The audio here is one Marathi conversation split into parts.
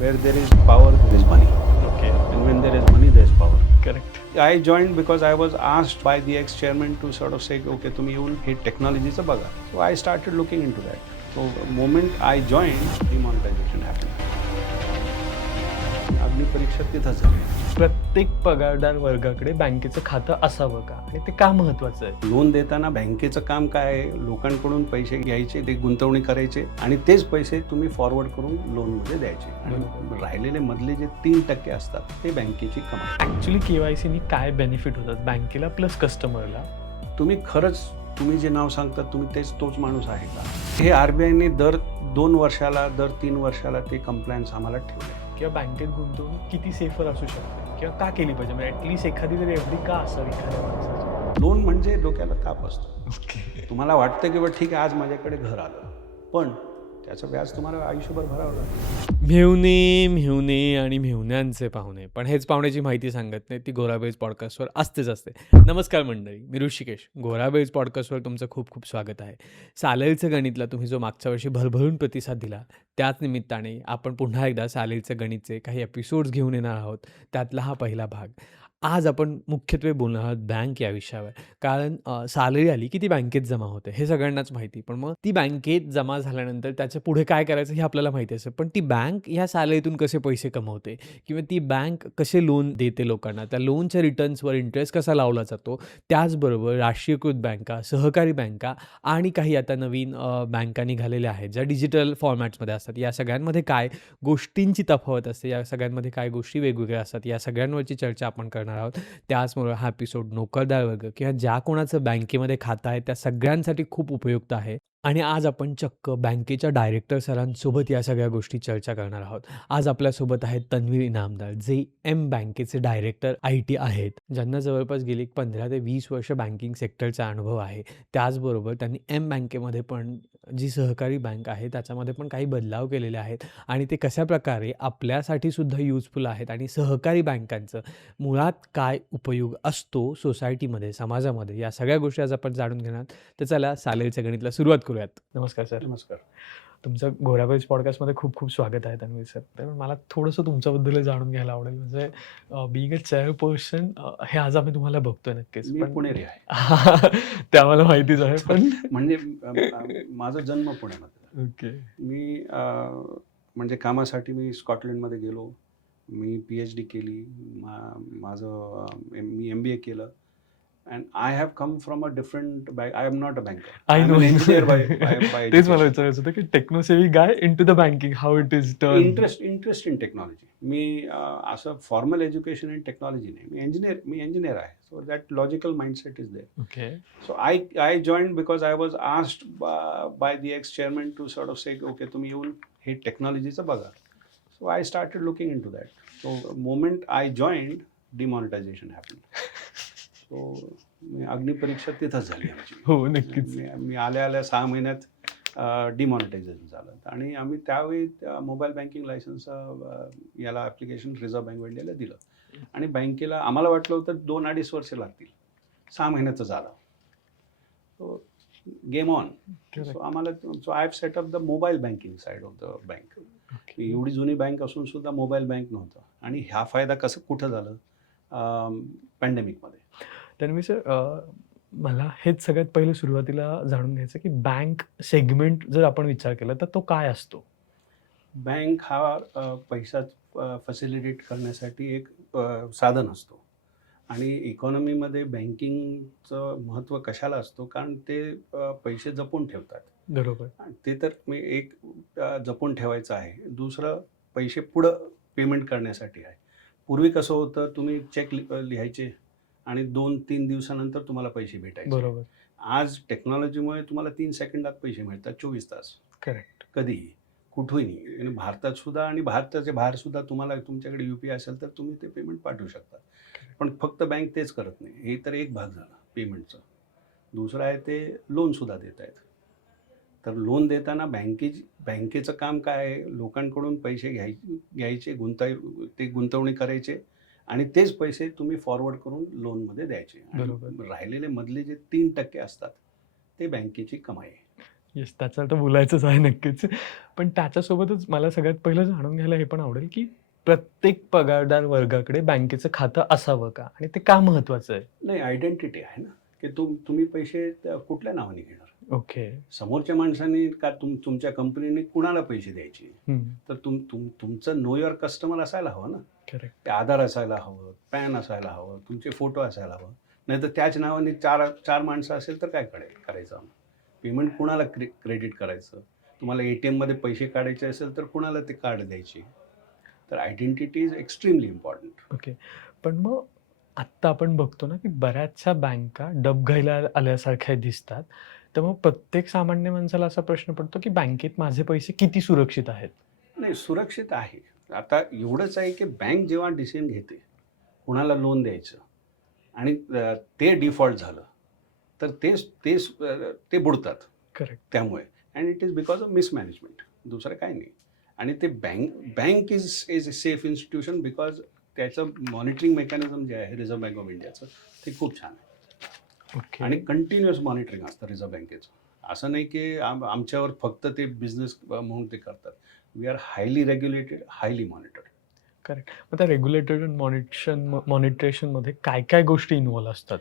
Where there is power, there is money. Okay. And when there is money, there is power. Correct. I joined because I was asked by the ex-chairman to sort of say, okay, तुम्ही येऊन हे टेक्नॉलॉजीचं बघा. So I started looking into that. So the moment I joined, demonetization happened. अग्निपरीक्षा तिथंच झाली. प्रत्येक पगारदार वर्गाकडे बँकेचं खातं असावं का आणि ते का महत्वाचं आहे? लोन देताना बँकेचं काम काय आहे? लोकांकडून पैसे घ्यायचे, ते गुंतवणूक करायचे आणि तेच पैसे तुम्ही फॉरवर्ड करून लोनमध्ये द्यायचे. आणि राहिलेले मधले जे 3% असतात ते बँकेची कमाई. ऍक्च्युली KYC नी काय बेनिफिट होतात बँकेला प्लस कस्टमरला? तुम्ही खरंच तुम्ही जे नाव सांगता तुम्ही तोच माणूस आहे का? हे RBIने दर 2 वर्षाला दर 3 वर्षाला ते कंप्लायन्स आम्हाला ठेवले. किंवा बँकेत गुंतवणूक किती सेफर असू शकते किंवा का केली पाहिजे म्हणजे ॲटलिस्ट एखादी तरी एवढी का असावी एखाद्या माणसाची? लोन म्हणजे डोक्याला ताप असतो. ओके. तुम्हाला वाटतं की बा ठीक आहे आज माझ्याकडे घर आलं, पण त्याचं व्याज तुम्हाला आयुष्यभर भरावं लागतं. मेहुणे आणि मेहुण्यांचे पाहुणे, पण हेच पाहुण्याची माहिती सांगत नाही ती घोराबेज पॉडकास्टवर असतेच असते. नमस्कार मंडळी, मी ऋषिकेश. घोराबेज पॉडकास्टवर तुमचं खूप खूप स्वागत आहे. सालेलचं गणितला तुम्ही जो मागच्या वर्षी भरभरून प्रतिसाद दिला त्याच निमित्ताने आपण पुन्हा एकदा सालेलचं गणितचे काही एपिसोड्स घेऊन येणार आहोत. त्यातला हा पहिला भाग. आज आपण मुख्यत्वे बोलणार आहोत बँक या विषयावर. कारण सॅलरी आली की ती बँकेत जमा होते हे सगळ्यांनाच माहिती. पण मग ती बँकेत जमा झाल्यानंतर त्याच्या पुढे काय करायचं हे आपल्याला माहिती असतं. पण ती बँक ह्या सॅलरीतून कसे पैसे कमवते किंवा ती बँक कसे लोन देते लोकांना, त्या लोनच्या रिटर्न्सवर इंटरेस्ट कसा लावला जातो, त्याचबरोबर राष्ट्रीयकृत बँका, सहकारी बँका आणि काही आता नवीन बँका निघालेल्या आहेत ज्या डिजिटल फॉर्मॅट्समध्ये असतात. या सगळ्यांमध्ये काय गोष्टींची तफावत असते, या सगळ्यांमध्ये काय गोष्टी वेगवेगळ्या असतात, या सगळ्यांवरची चर्चा आपण करणार आहोत. त्याचमुळे हा एपिसोड नोकरदार वर्ग किंवा ज्या कोणाचं बँकेमध्ये खातं आहे त्या सगळ्यांसाठी खूप उपयुक्त आहे. आणि आज आपण चक्क बँकेच्या डायरेक्टर सरांसोबत या सगळ्या गोष्टी चर्चा करणार आहोत. आज आपल्यासोबत आहेत तन्वीर इनामदार, जे एम बँकेचे डायरेक्टर IT आहेत, ज्यांना जवळपास गेली 15 ते 20 वर्ष बँकिंग सेक्टरचा अनुभव आहे. त्याचबरोबर त्यांनी एम बँकेमध्ये पण जी सहकारी बँक आहे त्याच्यामध्ये पण काही बदलाव केलेले आहेत आणि ते कशाप्रकारे आपल्यासाठी सुद्धा युजफुल आहेत आणि सहकारी बँकांचं मुळात काय उपयोग असतो सोसायटीमध्ये, समाजामध्ये, या सगळ्या गोष्टी आज आपण जाणून घेणार. तर चला सालेलच्या गणितला सुरुवात करूयात. नमस्कार सर. नमस्कार. तुमचं घोराबेज पॉडकास्टमध्ये खूप खूप स्वागत आहे तन्वीर सर. तर मला थोडंसं तुमच्याबद्दल जाणून घ्यायला आवडेल. म्हणजे बिईंग अ चेअरपर्सन हे आज आम्ही तुम्हाला बघतोय नक्कीच. मी पण पुणेरी आहे. ते आम्हाला माहितीच आहे. पण म्हणजे माझा जन्म पुण्यामध्ये. ओके. मी म्हणजे कामासाठी मी स्कॉटलंडमध्ये गेलो. मी PhD केली. मी MBA केलं. And I have come from a different bank. I am not a banker. I know. Engineer by तेच मला विचारायचं होतं की technosavvy guy into the banking, how it is turn. Interest in technology. मी असं फॉर्मल एज्युकेशन इन टेक्नॉलॉजी नाही. मी इंजिनियर आहे. So that logical mindset is there. Okay. So I joined because I was asked by the ex-chairman to sort of say, okay, तुम्ही येऊन हे टेक्नॉलॉजीचं बघा. So I started looking into that. So the moment I joined, demonetization happened. So अग्निपरीक्षा तिथंच झाली आमची. हो, नक्कीच. मी आल्या 6 महिन्यात डिमॉनिटायझेशन झालं आणि आम्ही त्यावेळी मोबाईल बँकिंग लायसन्स याला ॲप्लिकेशन रिझर्व्ह बँक ऑफ इंडियाला दिलं आणि बँकेला आम्हाला वाटलं होतं 2-2.5 वर्ष लागतील. 6 महिन्याचं झालं. So game on. So I have set up the mobile banking side of the bank. एवढी जुनी बँक असून सुद्धा मोबाईल बँक नव्हतं आणि ह्या फायदा कुठं झालं? पॅन्डेमिकमध्ये. तन्वीर सर, मला हेच सगळ्यात पहिले सुरुवातीला जाणून घ्यायचं की बँक सेगमेंट जर आपण विचार केला तर तो काय असतो? बँक हा पैसा फॅसिलिटेट करण्यासाठी एक साधन असतो आणि इकॉनॉमीमध्ये बँकिंगचं महत्त्व कशाला असतो? कारण ते पैसे जपून ठेवतात. बरोबर. ते तर मी एक जपून ठेवायचं आहे. दुसरं पैसे पुढं पेमेंट करण्यासाठी आहे. पूर्वी कसं होतं, तुम्ही चेक लिहायचे आणि 2-3 दिवसानंतर तुम्हाला पैसे भेटायचे. बरोबर. आज टेक्नॉलॉजीमुळे तुम्हाला 3 सेकंदात पैसे मिळतात, 24 तास. करेक्ट. कधीही, कुठेही. आणि भारतात सुद्धा आणि भारताच्या बाहेर सुद्धा तुम्हाला तुमच्याकडे UPI असेल तर तुम्ही ते पेमेंट पाठवू शकता. पण फक्त बँक तेच करत नाही. हे तर एक भाग झाला पेमेंटचं. दुसरं आहे ते लोनसुद्धा देत आहेत. तर लोन देताना बँकेचं काम काय आहे? लोकांकडून पैसे घ्यायचे, ते गुंतवणूक करायचे आणि तेच पैसे तुम्ही फॉरवर्ड करून लोनमध्ये द्यायचे. आणि राहिलेले मधले जे 3% असतात ते बँकेची कमाई आहे. येस, त्याचं आता बोलायचंच आहे नक्कीच. पण त्याच्यासोबतच मला सगळ्यात पहिलं जाणून घ्यायला हे पण आवडेल, की प्रत्येक पगारदार वर्गाकडे बँकेचं खातं असावं का? आणि ते का महत्वाचं आहे? नाही, आयडेंटिटी आहे ना, की तुम्ही पैसे कुठल्या नावाने घेणार? ओके. समोरच्या माणसाने का तुमच्या कंपनीने कुणाला पैसे द्यायचे? हं. तर तुमचं नो युअर कस्टमर असायला हवं ना. करेक्ट. ते आधार असायला हवं, पॅन असायला हवं, तुमचे फोटो असायला हवं. नाहीतर त्याच नावाने चार माणसं असेल तर काय करायचं आम्ही? पेमेंट कुणाला क्रेडिट करायचं? तुम्हाला ATMमध्ये पैसे काढायचे असेल तर कुणाला ते कार्ड द्यायचे? तर identity is extremely important. Okay. पण मग आत्ता आपण बघतो ना, की बऱ्याचशा बँका डबघाईला आल्यासारख्या दिसतात. तर मग प्रत्येक सामान्य माणसाला असा प्रश्न पडतो, की बँकेत माझे पैसे किती सुरक्षित आहेत? नाही, सुरक्षित आहे. आता एवढंच आहे की बँक जेव्हा डिसिजन घेते, कुणाला लोन द्यायचं आणि ते डिफॉल्ट झालं, तर ते बुडतात करेक्ट. त्यामुळे. And it is because of mismanagement, दुसरं काही नाही. आणि ते bank is a safe institution because त्याचं मॉनिटरिंग मेकॅनिझम जे आहे रिझर्व्ह बँक ऑफ इंडियाचं, ते खूप छान आहे. ओके. आणि कंटिन्युअस मॉनिटरिंग असतं रिझर्व्ह बँकेचं. असं नाही की आमच्यावर फक्त ते बिझनेस म्हणून ते करतात. We are highly regulated, highly monitored. Correct. मग त्या रेग्युलेटेड मॉनिटरेशनमध्ये काय गोष्टी इन्व्हॉल्व असतात?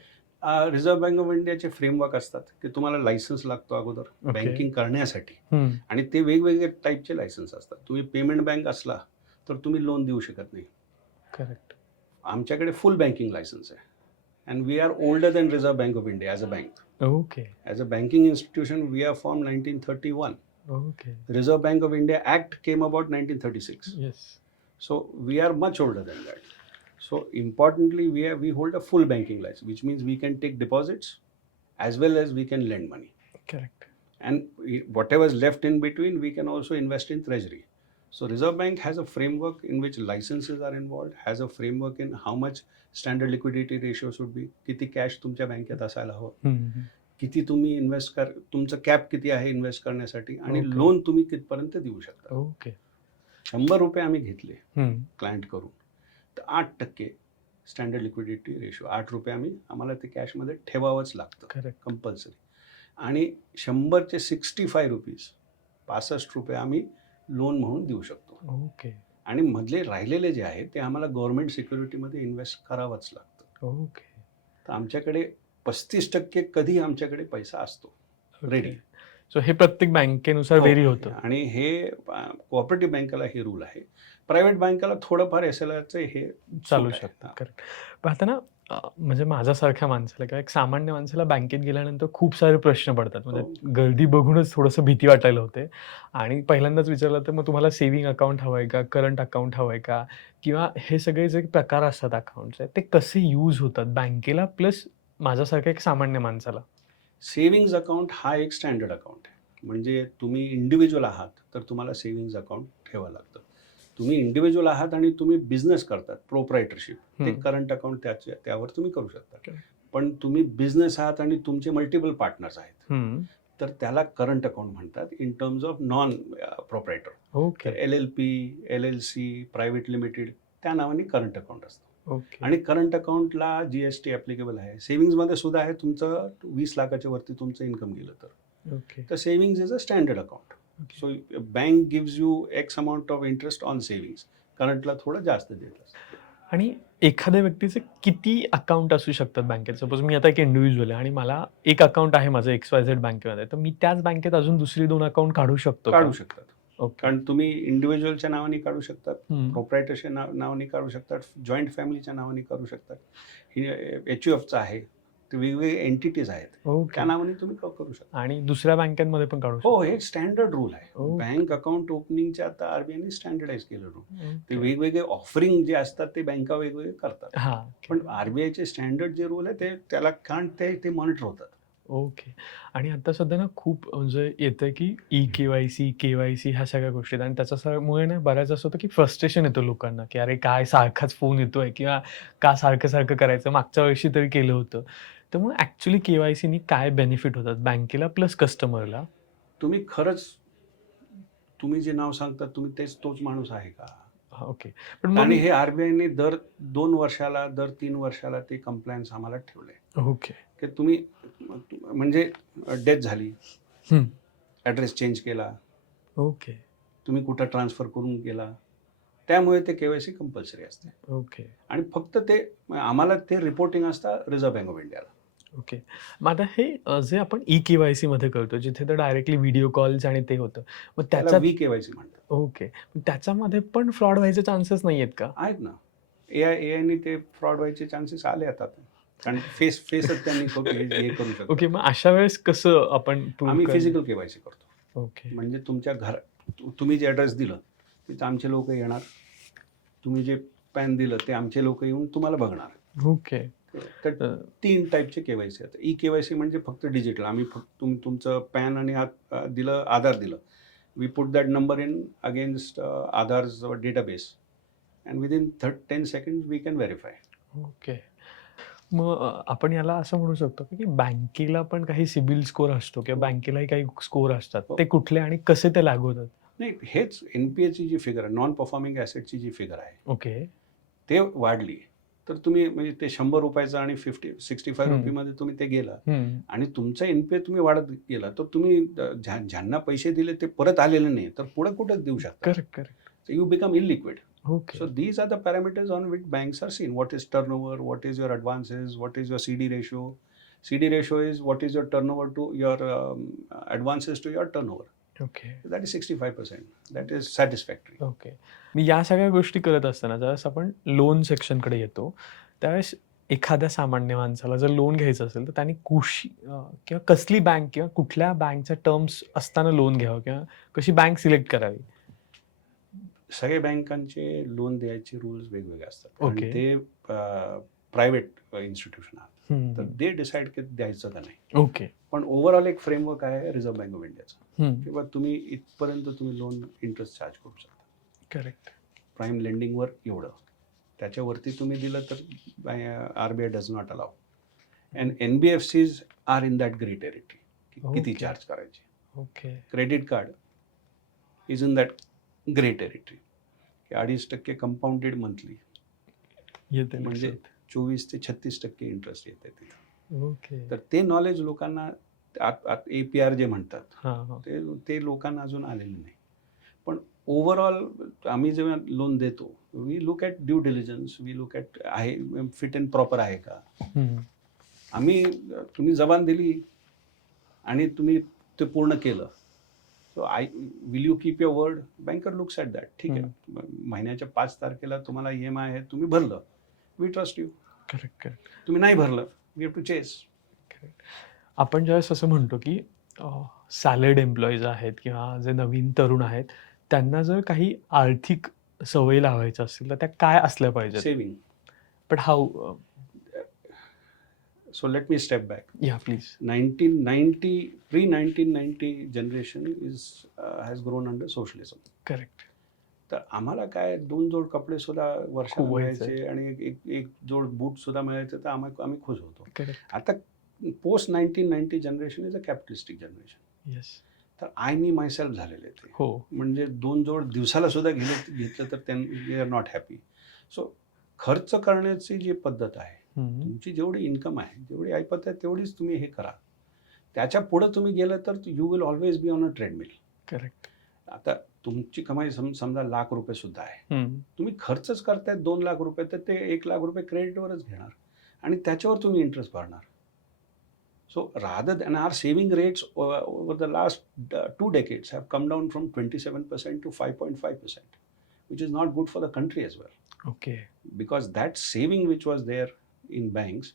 रिझर्व्ह बँक ऑफ इंडियाचे फ्रेमवर्क असतात, की तुम्हाला लायसन्स लागतो अगोदर ओके. बँकिंग करण्यासाठी. हं. आणि ते वेगवेगळे टाईपचे लायसन्स असतात. तुम्ही पेमेंट बँक असला तर तुम्ही लोन देऊ शकत नाही. करेक्ट. आमच्याकडे फुल बँकिंग लायसन्स आहे. And we are older than Reserve Bank of India as a bank. Okay. As a banking institution we are from 1931. Okay. Reserve Bank of India Act came about 1936. Yes. So we are much older than that. So importantly, we hold a full banking license, which means we can take deposits as well as we can lend money. Correct. And whatever is left in between, we can also invest in treasury. So Reserve Bank has a framework in which licenses are involved, has a framework in how much standard liquidity ratio should be, किती cash तुमच्या बँकेत असायला हवं, हं, हं. किती तुम्ही तुमचं कॅप किती आहे इन्व्हेस्ट करण्यासाठी, आणि Okay. लोन तुम्ही कितपर्यंत देऊ शकता. ओके. 100 रुपये आम्ही घेतले हं. क्लायंट करून, तर 8% स्टँडर्ड लिक्विडिटी रेशो, 8 रुपये आम्हाला ते कॅशमध्ये ठेवावंच लागतं करेक्ट. कंपल्सरी. आणि 100चे 65 रुपीज, 65 रुपये आम्ही लोन म्हणून देऊ शकतो. ओके. आणि मधले राहिलेले जे आहे ते आम्हाला गव्हर्नमेंट सिक्युरिटीमध्ये इन्व्हेस्ट करावंच लागतं. ओके. तर आमच्याकडे 35% कधी आमच्याकडे पैसा असतो रेडी. सो हे प्रत्येक बँकेनुसार व्हेरी होतं. आणि हे कोऑपरेटिव्ह बँकेला हे रूल आहे. प्रायव्हेट बँकेला थोडंफार SLRचं हे चालू सूट आहे. शकतं. करेक्ट. पण आता ना म्हणजे माझ्यासारख्या माणसाला किंवा एक सामान्य माणसाला बँकेत गेल्यानंतर खूप सारे प्रश्न पडतात. म्हणजे गर्दी बघूनच थोडंसं भीती वाटायला होते. आणि पहिल्यांदाच विचारलं तर मग तुम्हाला सेव्हिंग अकाउंट हवं आहे का? करंट अकाउंट हवं आहे का? किंवा हे सगळे जे प्रकार असतात अकाउंटचे ते कसे यूज होतात बँकेला प्लस माझ्यासारख्या एक सामान्य माणसाला? सेव्हिंग्ज अकाउंट हा एक स्टँडर्ड अकाउंट आहे. म्हणजे तुम्ही इंडिव्हिज्युअल आहात तर तुम्हाला सेव्हिंग्ज अकाउंट ठेवावं लागतं. तुम्ही इंडिव्हिज्युअल आहात आणि तुम्ही बिझनेस करतात, प्रोप्रायटरशिप, ते हं. करंट अकाउंट त्यावर तुम्ही करू शकता. Okay. पण तुम्ही बिझनेस आहात आणि तुमचे मल्टिपल पार्टनर्स आहेत, हं. तर त्याला करंट अकाउंट म्हणतात in terms of non proprietor. Okay. तर LLP, LLC, प्रायव्हेट लिमिटेड त्या नावाने करंट अकाउंट असतं. ओके. आणि करंट अकाउंटला GST ॲप्लिकेबल आहे. सेव्हिंग्जमध्ये सुद्धा आहे. तुमचं 20 लाखाच्या वरती तुमचं इन्कम गेलं तर ओके. तर savings is a standard account. Okay. So bank gives you x amount of interest on savings. करंटला थोडं जास्त देत असतं. आणि एखाद्या व्यक्तीचे किती अकाउंट असू शकतात बँकेत? सपोज मी आता एक इंडिव्हिज्युअल आहे आणि मला एक अकाउंट आहे माझं XYZ बँकेमध्ये. तर मी त्याच बँकेत अजून दुसरी 2 अकाउंट काढू शकतो का? काढू शकतात. ओके. कारण तुम्ही इंडिव्हिज्युअलच्या नावाने काढू शकतात, हं. प्रोप्रायटरच्या नावाने काढू शकतात, जॉईंट फॅमिलीच्या नावाने काढू शकतात. HUFचं आहे, ते वेगवेगळे एंटिटीज आहेत, त्या ओके. नावाने तुम्ही करू शकता. आणि दुसऱ्या बँकांमध्ये पण काढू हो, शकतो? हे स्टँडर्ड रूल आहे. ओके. बँक अकाउंट ओपनिंगचे आता RBIने स्टँडर्डाइज केलं रूल. ते ओके. वेगवेगळे ऑफरिंग जे असतात ते बँका वेगवेगळे करतात. हां. पण RBIचे स्टँडर्ड जे रूल आहे त्याला कारण ते मॉनिटर होतात. ओके. आणि आता सध्या ना खूप म्हणजे येतंय की ई-KYC, KYC ह्या सगळ्या गोष्टी आहेत आणि त्याच्यामुळे ना बऱ्याच असं होतं की फ्रस्ट्रेशन येतं लोकांना, की अरे काय सारखाच फोन येतोय किंवा का सारखं-सारखं करायचं? मागच्या वर्षी तरी केलं होतं. तर मग ॲक्चुअली KYCनी काय बेनिफिट होतात बँकेला प्लस कस्टमरला? तुम्ही खरंच तुम्ही जे नाव सांगता तुम्ही तोच माणूस आहे का? हां, ओके. पण मग आणि हे RBIने दर 2 वर्षाला, दर 3 वर्षाला ते कंप्लायन्स आम्हाला ठेवलंय, ओके. की तुम्ही म्हणजे डेथ झाली, हं. ॲड्रेस चेंज केला, ओके, तुम्ही कुठं ट्रान्सफर करून गेला, त्यामुळे ते KYC कंपल्सरी असते. ओके, आणि फक्त ते आम्हाला ते रिपोर्टिंग असतं रिझर्व्ह बँक ऑफ इंडियाला. ओके. मग आता हे जे आपण ई-के-वाय-सी मध्ये करतो, जिथे तर डायरेक्टली व्हिडिओ कॉल्स आणि ते होतं. मग त्याला त्याच्यात VKYC म्हणतात. ओके. मग त्याच्यामध्ये पण फ्रॉड व्हायचे चान्सेस नाहीयेत का? आहेत ना. एआयने ते फ्रॉड व्हायचे चान्सेस आले आता. कारण फेसच त्यांनी हे करू शकतात. ओके. मग अशा वेळेस कसं आपण प्रूव्ह आम्ही करणार? फिजिकल KYC करतो. ओके, म्हणजे तुमच्या तुम्ही जे ॲड्रेस दिलं, तिथं आमचे लोकं येणार. तुम्ही जे पॅन दिलं, ते आमचे लोकं येऊन तुम्हाला बघणार. ओके. तर अ, 3 टाईपचे KYC आहेत. ई-KYC म्हणजे फक्त डिजिटल. आम्ही फक्त तुमचं पॅन आणि दिलं, आधार दिलं. We put that number in against Aadhaar's database and within 10 seconds we can verify. Okay. मग आपण याला असं म्हणू शकतो का, की बँकेला पण काही सिबिल स्कोर असतो किंवा बँकेलाही काही स्कोर असतात. हो. ते कुठले आणि कसे ते लागू होतात? नाही, हेच NPAची जी फिगर आहे, नॉन परफॉर्मिंग ॲसेटची जी फिगर आहे, ओके. ते वाढली. तर तुम्ही म्हणजे ते ₹100 आणि 65 हं. रुपीमध्ये तुम्ही ते गेला हं. आणि तुमचा NPA तुम्ही वाढत गेला, तर तुम्ही ज्यांना पैसे दिले ते परत आलेले नाही, तर पुढे कुठेच देऊ शकता. Correct, correct. You become illiquid. Okay. So these are the parameters on which banks are seen. What is turnover? What is your advances? What is your CD ratio? CD ratio is what is your turnover to your advances to your turnover. Okay, So that is 65%. That is satisfactory. Okay. मी या सगळ्या गोष्टी करत असताना ज्यावेळेस आपण लोन सेक्शनकडे येतो, त्यावेळेस एखाद्या सामान्य माणसाला जर लोन घ्यायचं असेल, तर त्यांनी किंवा कसली बँक किंवा कुठल्या बँकच्या टर्म्स असताना लोन घ्यावं किंवा कशी बँक सिलेक्ट करावी? सगळ्या बँकांचे लोन द्यायचे रूल्स वेगवेगळे असतात आणि Okay. ते प्रायव्हेट इन्स्टिट्यूशन आहेत. हं, तर हं. ते डिसाईड की द्यायचं का नाही. ओके. पण ओव्हरऑल एक फ्रेमवर्क आहे रिझर्व्ह बँक ऑफ इंडियाचं, हं. किंवा तुम्ही इथपर्यंत तुम्ही लोन इंटरेस्ट चार्ज करू शकता. करेक्ट. प्राईम लेंडिंगवर एवढं. त्याच्यावरती तुम्ही दिलं तर RBI does not allow. And NBFCs are in that grey territory की किती Okay. चार्ज करायचे. Okay. Credit card is in that grey territory की 2.5% कंपाऊंडेड मंथली, येते म्हणजे लक्षात. 24 ते 36% इंटरेस्ट येते तिथं. ओके. तर ते नॉलेज लोकांना APR जे म्हणतात, हां, हां. ते लोकांना अजून आलेलं नाही. पण ओव्हरऑल आम्ही जेव्हा लोन देतो, we look at due diligence, we look at आहे फिट अँड प्रॉपर आहे का. हं. आम्ही तुम्ही जबान दिली आणि तुम्ही ते पूर्ण केलं, so will you keep your word. Banker looks at that. ठीक आहे, महिन्याच्या 5 तारखेला तुम्हाला EMI आहे, तुम्ही भरलं, we trust you. Correct, correct. तुम्ही नाही भरलं, we have to chase. Correct. आपण ज्यावेळेस असं म्हणतो, की सॅलरीड एम्प्लॉईज आहेत किंवा जे नवीन तरुण आहेत, त्यांना जर काही आर्थिक सवयी लावायच्या असतील, तर त्या काय असल्या पाहिजेत? Saving. But how? So let me step back. या please. 1990, pre-1990 generation has grown under socialism. Correct. तर आम्हाला काय 2 जोड कपडे सुद्धा वर्षाला खूप व्हायचे. मिळायचे आणि एक जोड बूट सुद्धा मिळायचे, तर आम्ही खुश होतो. करेक्ट. आता post 1990 generation is a capitalistic generation. Yes. तर मी मायसेल्फ झालेले ते. हो. म्हणजे 2 जोड दिवसाला सुद्धा घेतलं तर they are not happy. So खर्च करण्याची जी पद्धत आहे, हं. तुमची जेवढी इन्कम आहे, जेवढी ऐपत आहे, तेवढीच तुम्ही हे करा. त्याच्या पुढे तुम्ही गेलं तर you will always be on a treadmill. Correct. आता तुमची कमाई समजा ₹1,00,000 सुद्धा आहे. हं. तुम्ही खर्चच करताय ₹2,00,000, तर ते ₹1,00,000 क्रेडिटवरच घेणार आणि त्याच्यावर तुम्ही इंटरेस्ट भरणार. So rather than our saving rates over the last 2 decades have come down from 27% to 5.5%, which is not good for the country as well. Okay. Because that saving which was there in banks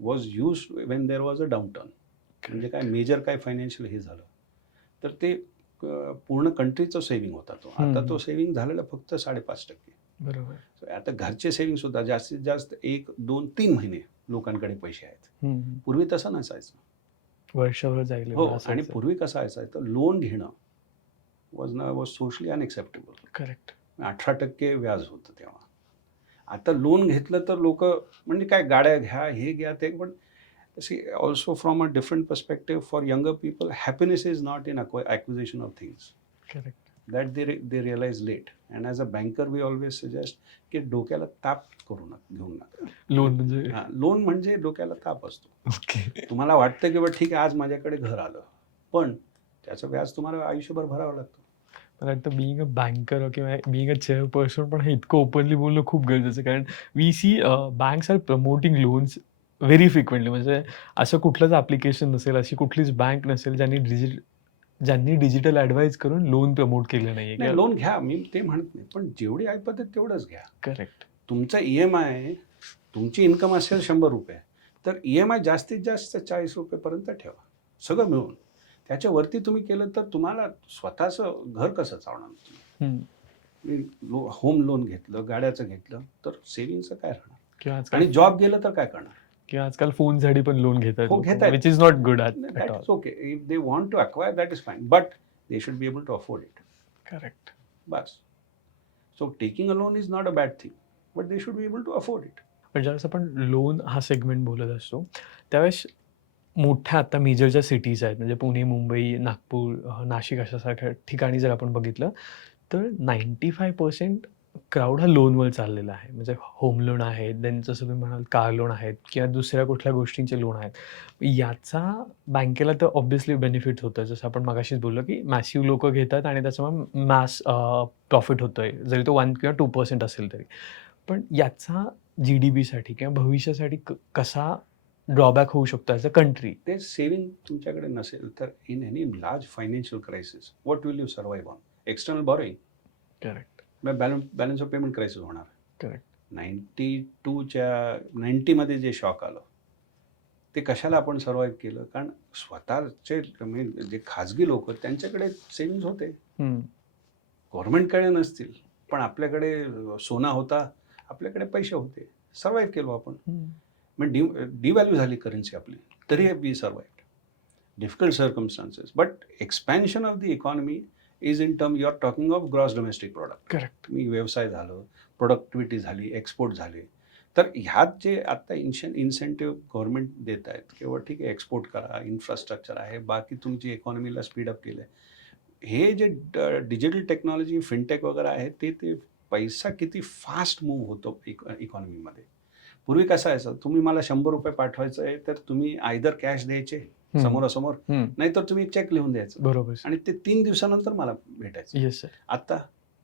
was used when there was a downturn. म्हणजे काय मेजर काय फायनान्शियल हे झालं, तर ते पूर्ण कंट्रीचं सेव्हिंग होता तो. आता तो सेव्हिंग झालेला फक्त 5.5%. बरोबर. So आता घरचे सेव्हिंग सुद्धा जास्तीत जास्त 1, 2, 3 महिने लोकांकडे पैसे आहेत. हं. पूर्वी तसं नसायचं. वर्षभर जाईल हो, एवढं आणि असायचं. पूर्वी कसं असायचं, लोन घेणं वॉज सोशली अनएक्सेप्टेबल. करेक्ट. 18% व्याज होतं तेव्हा. आता लोन घेतलं तर लोक म्हणजे काय गाड्या घ्या, हे घ्या, ते. पण see also from a different perspective for younger people, happiness is not in acquisition of things. Correct. That they realise late. And as a banker we always suggest की डोक्याला ताप घेऊ नका. लोन म्हणजे? हां, लोन म्हणजे डोक्याला ताप असतो. ओके. तुम्हाला वाटतं की बा ठीक आहे, आज माझ्याकडे घर आलं, पण त्याचं व्याज तुम्हाला आयुष्यभर भरावं लागतं. मला वाटतं बिईंग अ बँकर किंवा बिईंग अ चेअरपर्सन पण हे इतकं ओपनली बोलणं खूप गरजेचं आहे. कारण we see banks are promoting loans very frequently. म्हणजे असं कुठलंच ॲप्लिकेशन नसेल, अशी कुठलीच बँक नसेल ज्यांनी डिजिटल ॲडवाईस करून लोन प्रमोट केलं नाहीये नाही, किंवा लोन घ्या, मी ते म्हणत नाही, पण जेवढी ऐपत आहे तेवढंच घ्या. करेक्ट. तुमचा EMI, तुमची इन्कम असेल ₹100, तर EMI जास्तीत जास्त ₹40 पर्यंत ठेवा, सगळं मिळून. त्याच्यावरती तुम्ही केलं तर तुम्हाला स्वतःचं घर कसं चालवणार तुम्ही? होम लोन घेतलं, गाड्याचं घेतलं, तर सेव्हिंगचं काय राहणार? किंवा आणि जॉब गेलं तर काय करणार? आजकाल फोनसाठी पण लोन घेतात हो, लोकं, घेतायत. Which is not good at that all. Is okay. If they want to acquire that is fine, but they should be able to afford it. Correct. बस. So taking a loan is not a bad thing, but they should be able to afford it. पण ज्यावेळेस आपण लोन हा सेगमेंट बोलत असतो, त्यावेळेस मोठ्या आता मेजरच्या सिटीज आहेत, म्हणजे पुणे, मुंबई, नागपूर, नाशिक अशासारख्या ठिकाणी जर आपण बघितलं, तर 95% क्राउड हा लोनवर चाललेला आहे. म्हणजे होम लोन आहे, देन जसं तुम्ही म्हणाल कार लोन आहेत किंवा दुसऱ्या कुठल्या गोष्टींचे लोन आहेत. याचा बँकेला तर ऑब्व्हियसली बेनिफिट होतं. जसं आपण मगाशीच बोललो, की मॅसिव्ह लोकं घेतात आणि त्याच्यामुळे प्रॉफिट होतोय, जरी तो 1 किंवा 2% असेल तरी. पण याचा जी-डी-पीसाठी किंवा भविष्यासाठी कसा ड्रॉबॅक होऊ शकतो ॲज अ कंट्री? ते सेव्हिंग तुमच्याकडे नसेल तर in any large financial crisis what will you survive on? External borrowing. Correct. Balance of payment crisis होणार. करेक्ट. 90मध्ये जे शॉक आलं, ते कशाला आपण सर्व्हाइव्ह केलं? कारण स्वतःचे म्हणजे जे खाजगी लोक त्यांच्याकडे सेव्हिंग्ज होते, गव्हर्नमेंटकडे नसतील, पण आपल्याकडे सोना होता, आपल्याकडे पैसे होते, सर्व्हाइव्ह केलो आपण. मग डिव्हॅल्यू झाली करन्सी आपली, तरी we survived difficult circumstances. But expansion of the economy is in term, you are talking of gross domestic product. Correct. मी व्यवसाय झालं, प्रोडक्टिव्हिटी झाली, एक्सपोर्ट झाले, तर ह्यात जे आता इन्सेंटिव्ह गव्हर्नमेंट देत आहेत, केवळ ठीक आहे एक्सपोर्ट करा, इन्फ्रास्ट्रक्चर आहे, बाकी तुमची इकॉनॉमीला स्पीडअप केलं आहे. हे जे डिजिटल टेक्नॉलॉजी, फिनटेक वगैरे आहे, ते पैसा किती फास्ट मूव्ह होतो इकॉनॉमीमध्ये. पूर्वी कसं आहे, तुम्ही मला ₹100 पाठवायचं आहे, तर तुम्ही आयदर कॅश द्यायचे समोरासमोर, नाहीतर तुम्ही चेक लिहून द्यायचं बरोबर. आणि ते 3 दिवसानंतर मला भेटायचं. Yes sir. आता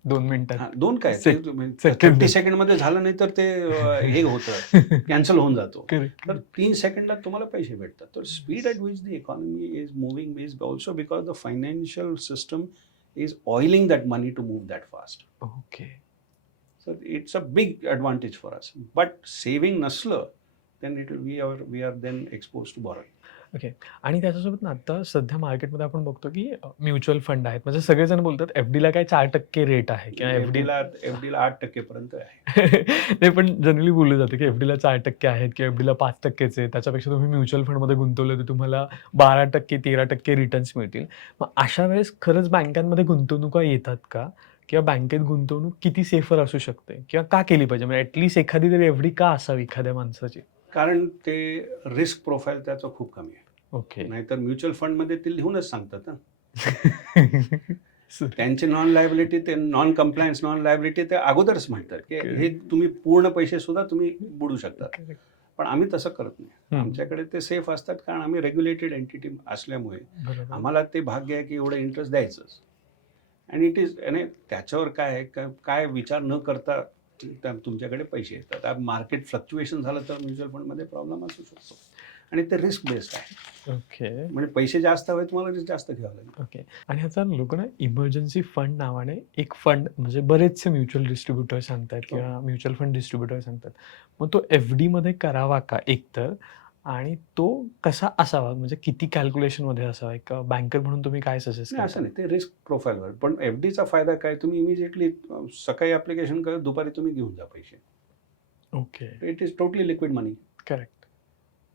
2 मिनिटात. 2 काय, सेकंद. 30 सेकंडमध्ये झालं नाही तर ते हे होतं, कॅन्सल होऊन जातो. करेक्ट. तर 3 सेकंदात तुम्हाला पैसे भेटतात. तर speed at which the economy is moving is also because the financial system is oiling that money to move that fast. Okay. So it's a big advantage for us. But saving नसलं, then we are then exposed to borrowing. Okay. आणि त्याच्यासोबत ना आता सध्या मार्केटमध्ये आपण बघतो, की म्युच्युअल फंड आहेत. म्हणजे सगळेजण बोलतात एफ-डीला काय 4% रेट आहे किंवा एफडीला 8% पर्यंत आहे. नाही, पण जनरली बोललं जातं, की एफ-डीला 4% आहेत किंवा एफ-डीला 5%च आहे. त्याच्यापेक्षा तुम्ही म्युच्युअल फंडमध्ये गुंतवलं तर तुम्हाला 12% 13% रिटर्न्स मिळतील. मग अशा वेळेस खरंच बँकांमध्ये गुंतवणुका येतात का? किंवा बँकेत गुंतवणूक किती सेफर असू शकते किंवा का केली पाहिजे? म्हणजे ॲटलीस्ट एखादी तरी एफ-डी का असावी एखाद्या माणसाची? कारण ते रिस्क प्रोफाईल त्याचं खूप कमी आहे. ओके. नाहीतर म्युच्युअल फंडमध्ये ते लिहूनच सांगतात ना. त्यांचे नॉन लायबिलिटी, ते नॉन कम्प्लायन्स, नॉन लायबिलिटी ते अगोदरच म्हणतात, की हे तुम्ही पूर्ण पैसे सुद्धा तुम्ही बुडू शकतात. पण आम्ही तसं करत नाही. आमच्याकडे ते सेफ असतात, कारण आम्ही रेग्युलेटेड एंटिटी असल्यामुळे आम्हाला ते भाग्य आहे की एवढं इंटरेस्ट द्यायचंच. आणि इट इज, आणि त्याच्यावर काय आहे, काय विचार न करता तुमच्याकडे पैसे येतात. मार्केट फ्लक्च्युएशन झालं तर म्युच्युअल फंडमध्ये प्रॉब्लेम असू शकतो, आणि ते रिस्क बेस्ड आहे. ओके. म्हणजे पैसे जास्त हवे तुम्हाला, रिस्क जास्त घ्यावं लागेल. ओके. आणि ह्याचा लोक ना इमर्जन्सी फंड नावाने एक फंड, म्हणजे बरेचसे म्युच्युअल डिस्ट्रीब्युटर सांगतात किंवा म्युच्युअल फंड डिस्ट्रीब्युटर सांगतात. मग तो एफ-डीमध्ये करावा का एकतर, आणि तो कसा असावा, म्हणजे किती कॅल्क्युलेशनमध्ये असावा? एक बँकर म्हणून तुम्ही काय सजेस्ट नाही, असं नाही, ते रिस्क प्रोफाईलवर. पण एफडीचा फायदा काय, तुम्ही इमिजिएटली सकाळी ॲप्लिकेशन करा, दुपारी तुम्ही घेऊन जा पैसे. Okay. It is totally liquid money. Correct.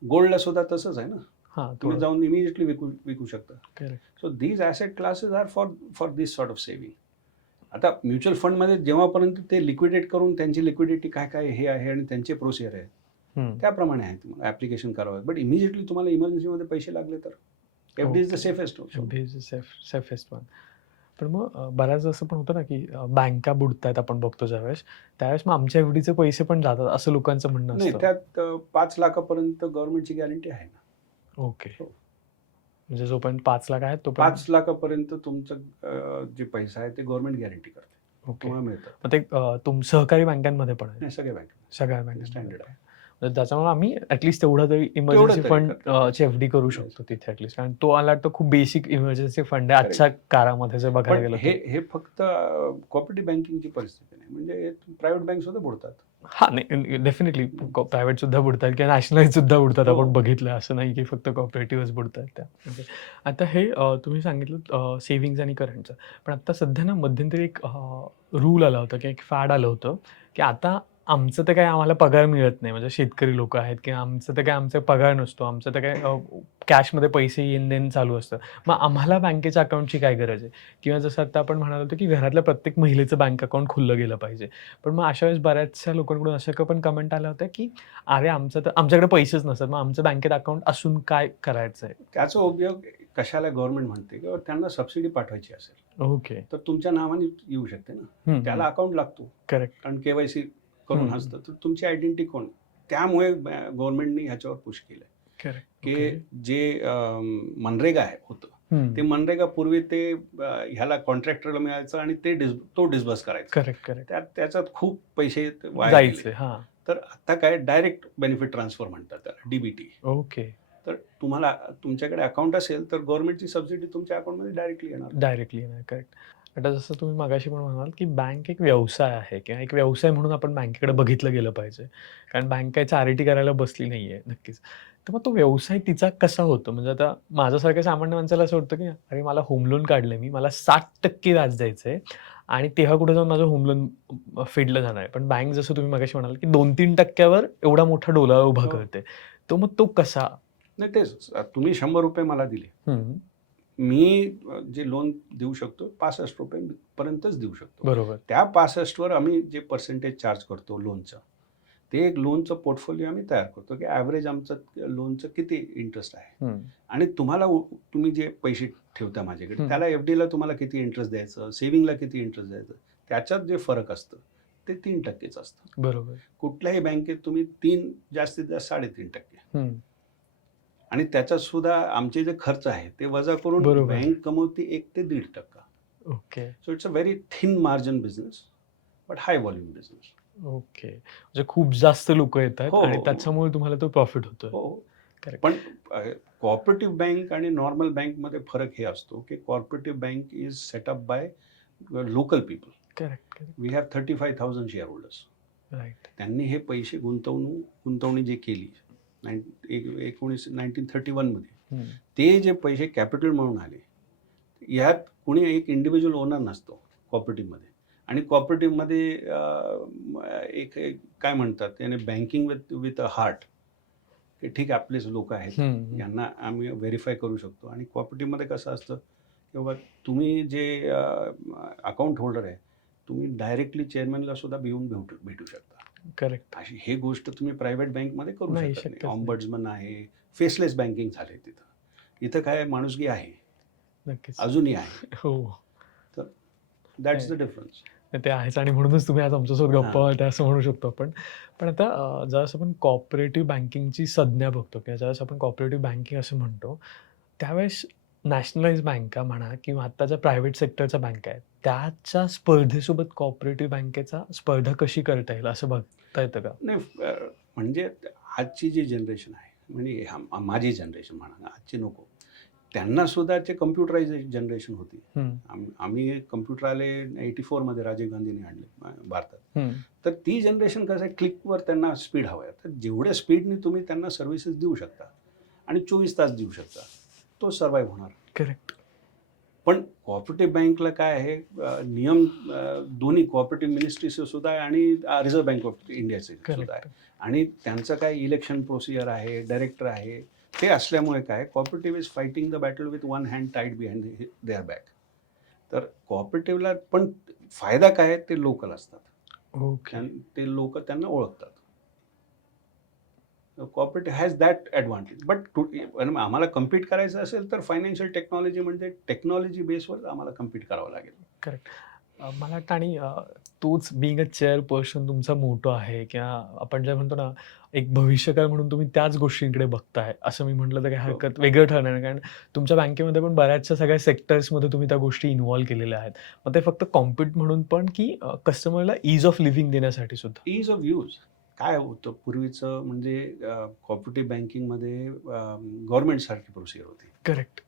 गोल्डला सुद्धा तसंच आहे ना, हां, तुम्ही जाऊन इमिजिएटली विकू शकता. Correct. So these asset classes are for this sort of saving. आता म्युच्युअल फंडमध्ये जेव्हापर्यंत ते लिक्विडेट करून, त्यांची लिक्विडिटी काय काय हे आहे आणि त्यांचे प्रोसिजर आहे, त्याप्रमाणे आहे. तुम्हाला ॲप्लिकेशन करावं, बट इमिजिएटली तुम्हाला इमर्जन्सीमध्ये पैसे लागले तर FD is the safest option. Safest one. पण मग बऱ्याच असं पण होतं ना, की बँका बुडतायत आपण बघतो ज्यावेळेस, त्यावेळेस मग आमच्या एफडीचे पैसे पण जातात असं लोकांचं म्हणणं नाही, असतं. त्यात 5 लाखापर्यंत गव्हर्नमेंटची गॅरंटी आहे ना. ओके. म्हणजे जोपर्यंत 5 लाख आहे तोपर्यंत 5 लाखापर्यंत तुमचं जे पैसा आहे ते गव्हर्नमेंट गॅरंटी करते, ओके. तुम्हाला मिळतं. मग ते सहकारी बँकांमध्ये पण आहे? नाही, सगळ्या बँक सगळ्या बँकांमध्ये स्टँडर्ड आहे. आहे. म्हणजे त्याच्यामुळे आम्ही ॲटलीस्ट तेवढं तरी इमर्जन्सी तरी फंड करतात. ची एफ-डी करू Yes. शकतो तिथे ॲटलीस्ट. कारण तो आला तर खूप बेसिक इमर्जन्सी फंड आहे आजच्या काळामध्ये जर बघायला पण गेलं हे तर. हे फक्त कॉपरेटिव्ह बँकिंगची परिस्थिती नाही, म्हणजे प्रायव्हेट बँक सुद्धा बुडतात. हां, नाही डेफिनेटली प्रायव्हेट सुद्धा बुडतात किंवा नॅशनलाइज सुद्धा बुडतात. हो. आपण बघितलं असं नाही की फक्त कॉपरेटिव्हच बुडतात त्या. म्हणजे आता हे तुम्ही सांगितलं सेव्हिंग्ज आणि करंटचं. पण आता सध्या ना मध्यंतरी एक रूल आला होता किंवा एक फॅड आलं होतं, की आता आमचं तर काही आम्हाला पगार मिळत नाही. म्हणजे शेतकरी लोकं आहेत किंवा आमचं तर काही आमचा पगार नसतो. आमचं तर काही कॅशमध्ये पैसे येणं-देणं चालू असतं. मग आम्हाला बँकेच्या अकाउंटची काय गरज आहे? किंवा जसं आता आपण म्हणालो होतो, की घरातल्या प्रत्येक महिलेचं बँक अकाउंट खुललं गेलं पाहिजे. पण मग अशा वेळेस बऱ्याचशा लोकांकडून अशा पण कमेंट आल्या होत्या, की "अरे, आमचं तर आमच्याकडे पैसेच नसतात. मग आमचं बँकेत अकाउंट असून काय करायचं आहे?" त्याचा उपयोग कशाला गव्हर्नमेंट म्हणते, किंवा त्यांना सबसिडी पाठवायची असेल ओके. तर तुमच्या नावाने येऊ शकते ना. त्याला अकाउंट लागतो, करेक्ट. कारण केवायसी करून असतं, तर तुमची आयडेंटिटी कोण? त्यामुळे गव्हर्नमेंटने ह्याच्यावर पुश केलं करेक्ट. की जे मनरेगा आहे होतं, ते मनरेगा पूर्वी ते ह्याला कॉन्ट्रॅक्टरला मिळायचं आणि तो डिस्बर्स करायचा. करेक्ट. त्याच्यात खूप पैसे वाया जायचे. गेले. हां. तर आता काय डायरेक्ट बेनिफिट ट्रान्सफर म्हणतात त्याला, डीबीटी. ओके. तर तुम्हाला तुमच्याकडे अकाउंट असेल तर गव्हर्नमेंटची सबसिडी तुमच्या अकाउंटमध्ये डायरेक्टली येणार. डायरेक्टली येणार. करेक्ट. आता जसं तुम्ही मगाशी पण म्हणालात, की बँक एक व्यवसाय आहे किंवा एक व्यवसाय म्हणून आपण बँकेकडे बघितलं गेलं पाहिजे. कारण बँक काही चॅरिटी करायला बसली नाहीये नक्कीच. तर मग तो व्यवसाय तिचा कसा होतो? म्हणजे आता माझ्यासारख्या सामान्य माणसाला असं वाटतं, की अरे मला होम लोन काढलंय मी, मला 7% व्याज द्यायचंय आणि तेव्हा कुठे जाऊन माझं होम लोन फेडलं जाणार आहे. पण बँक जसं तुम्ही मगाशी म्हणालात, की 2-3% वर एवढा मोठा डोलारा उभा हो. करते. तर मग तो कसा? नाही, तेच तुम्ही ₹100 मला दिले, हं. मी जे लोन देऊ शकतो ₹65 पर्यंतच देऊ शकतो. बरोबर. त्या 65 वर आम्ही जे पर्सेंटेज चार्ज करतो लोनचं, ते एक लोनचं पोर्टफोलिओ आम्ही तयार करतो, की ॲव्हरेज आमचं लोनचं किती इंटरेस्ट आहे. हं. आणि तुम्ही जे पैसे ठेवता माझ्याकडे, त्याला एफ-डीला तुम्हाला किती इंटरेस्ट द्यायचं, सेव्हिंगला किती इंटरेस्ट द्यायचं, त्याच्यात जे फरक असतं ते 3%च असतं. बरोबर. कुठल्याही बँकेत तुम्ही 3 जास्तीत जास्त 3.5%. हं. आणि त्याच्यात सुद्धा आमचे जे खर्च आहे ते वजा करून बरोबर. बँक कमवते 1 ते 1.5%. Okay. So it's a very thin margin business, but high volume business. Okay. म्हणजे खूप जास्त लोकं येतायत हो, आणि हो. त्याच्यामुळे तुम्हाला तो प्रॉफिट होतोय. हो. करेक्ट. पण कोऑपरेटिव्ह बँक आणि नॉर्मल बँकमध्ये फरक हे असतो, की cooperative bank is set up by local people. Correct. We have 35,000 share holders. Right. त्यांनी हे पैसे गुंतवणी जे केली 1931 मध्ये, ते जे पैसे कॅपिटल म्हणून आले, यात कुणी एक इंडिव्हिज्युअल ओनर नसतो कोऑपरेटिव्हमध्ये. आणि कोऑपरेटिव्हमध्ये एक काय म्हणतात त्याने, बँकिंग विथ अ हार्ट, की ठीक आहे आपलेच लोक आहेत, यांना आम्ही व्हेरीफाय करू शकतो. आणि कोऑपरेटिव्हमध्ये कसं असतं, की बाबा तुम्ही जे अकाउंट होल्डर आहे, तुम्ही डायरेक्टली चेअरमॅनला सुद्धा भेटू शकता. करेक्ट. अशी हे गोष्ट तुम्ही प्रायव्हेट बँकमध्ये करू नाही, शकत शक्यच नाही. नाही. ऑम्बड्समन आहे, फेसलेस बँकिंग झाले तिथं. इथं काय माणुसकी आहे, नक्कीच. अजूनही आहे. हो. That's the difference. ते आहेच आणि म्हणूनच तुम्ही आज आमच्यासोबत गप्पा हां. मारताय असं म्हणू शकतो आपण. पण आता ज्यावेळेस आपण कोऑपरेटिव्ह बँकिंगची संज्ञा बघतो किंवा ज्यावेळेस आपण कोऑपरेटिव्ह बँकिंग असं म्हणतो, त्यावेळेस नॅशनलाइज बँका म्हणा किंवा आता ज्या प्रायव्हेट सेक्टरच्या बँका आहेत, त्याच्या स्पर्धेसोबत कोऑपरेटिव्ह बँकेचा स्पर्धा कशी करता येईल असं बघता येतं का? नाही, म्हणजे आजची जी जनरेशन आहे, म्हणजे माझी जनरेशन म्हणा, आजची नको, त्यांना सुद्धा ते कम्प्युटराइज जनरेशन होती. आम्ही कम्प्युटर आले 84 मध्ये, राजीव गांधीने आणले भारतात. तर ती जनरेशन कसं आहे, क्लिकवर त्यांना स्पीड हवं आहे. तर जेवढ्या स्पीडने तुम्ही त्यांना सर्व्हिसेस देऊ शकता आणि 24 तास देऊ शकता, तो सर्व्हाइव्ह होणार. करेक्ट. पण कोऑपरेटिव्ह बँकला काय आहे, नियम दोन्ही कोऑपरेटिव्ह मिनिस्ट्रीचे सुद्धा आहे आणि रिझर्व्ह बँक ऑफ इंडियाचे सुद्धा आहे. आणि त्यांचं काय इलेक्शन प्रोसिजर आहे, डायरेक्टर आहे, ते असल्यामुळे काय, cooperative is fighting the battle with one hand tied behind their back. तर कोऑपरेटिव्हला पण फायदा काय, ते लोकल असतात. ओके. ते लोक त्यांना ओळखतात. Cooperative has that advantage. But आम्हाला कम्पीट करायचं असेल तर फायनान्शियल टेक्नॉलॉजी म्हणजे टेक्नॉलॉजी बेसवर आम्हाला कम्पीट करावं लागेल. करेक्ट. मला वाटतं आणि तोच बिंग अ चेअरपर्सन तुमचा मोटो आहे किंवा आपण जे म्हणतो ना, एक भविष्यकाळ म्हणून तुम्ही त्याच गोष्टींकडे बघताय, असं मी म्हटलं तर काही हो. हरकत वेगळं ठरणार नाही. कारण तुमच्या बँकेमध्ये पण बऱ्याचशा सगळ्या सेक्टर्समध्ये तुम्ही त्या गोष्टी इन्व्हॉल्व केलेल्या आहेत. मग ते फक्त कॉम्पिट म्हणून पण की कस्टमरला ईज ऑफ लिव्हिंग देण्यासाठी सुद्धा? ईज ऑफ यूज. काय होतं पूर्वीचं म्हणजे कोऑपरेटिव्ह बँकिंगमध्ये गव्हर्नमेंटसारखी प्रोसिजर होती. करेक्ट.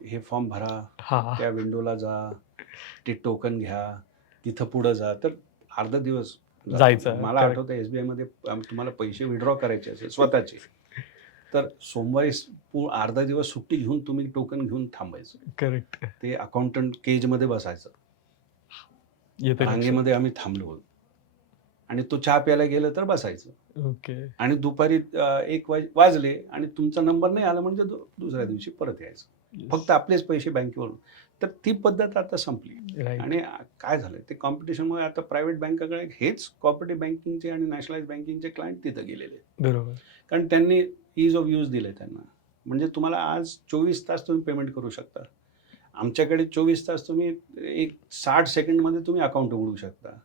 हे फॉर्म भरा, हां. त्या विंडोला जा, ते टोकन घ्या, तिथं पुढं जा. तर अर्धा दिवस जातो. जायचं. मला करेक्ट. आठवतं SBIमध्ये तुम्हाला पैसे विथड्रॉ करायचे असेल स्वतःचे, तर सोमवारी अर्धा दिवस सुट्टी घेऊन तुम्ही टोकन घेऊन थांबायचं. करेक्ट. ते अकाउंटंट केजमध्ये बसायचं. येते लक्षात. रांगेमध्ये आम्ही थांबलो आणि तो चहा प्यायला गेलं तर बसायचं. ओके. आणि दुपारी 1 वाजले आणि तुमचा नंबर नाही आला म्हणजे दुसऱ्या दिवशी परत यायचं. फक्त आपलेच पैसे बँकेवरून. तर ती पद्धत आता संपली. राइट. आणि काय झालं ते कॉम्पिटिशनमुळे आता प्रायव्हेट बँकाकडे हेच कोऑपरेटिव्ह बँकिंगचे आणि नॅशनलाइज बँकिंगचे क्लायंट तिथं गेलेले. बरोबर. कारण त्यांनी ईज ऑफ यूज दिले त्यांना. म्हणजे तुम्हाला आज 24 तास तुम्ही पेमेंट करू शकता. आमच्याकडे 24 तास तुम्ही एक 60 सेकंडमध्ये तुम्ही अकाउंट उघडू शकता.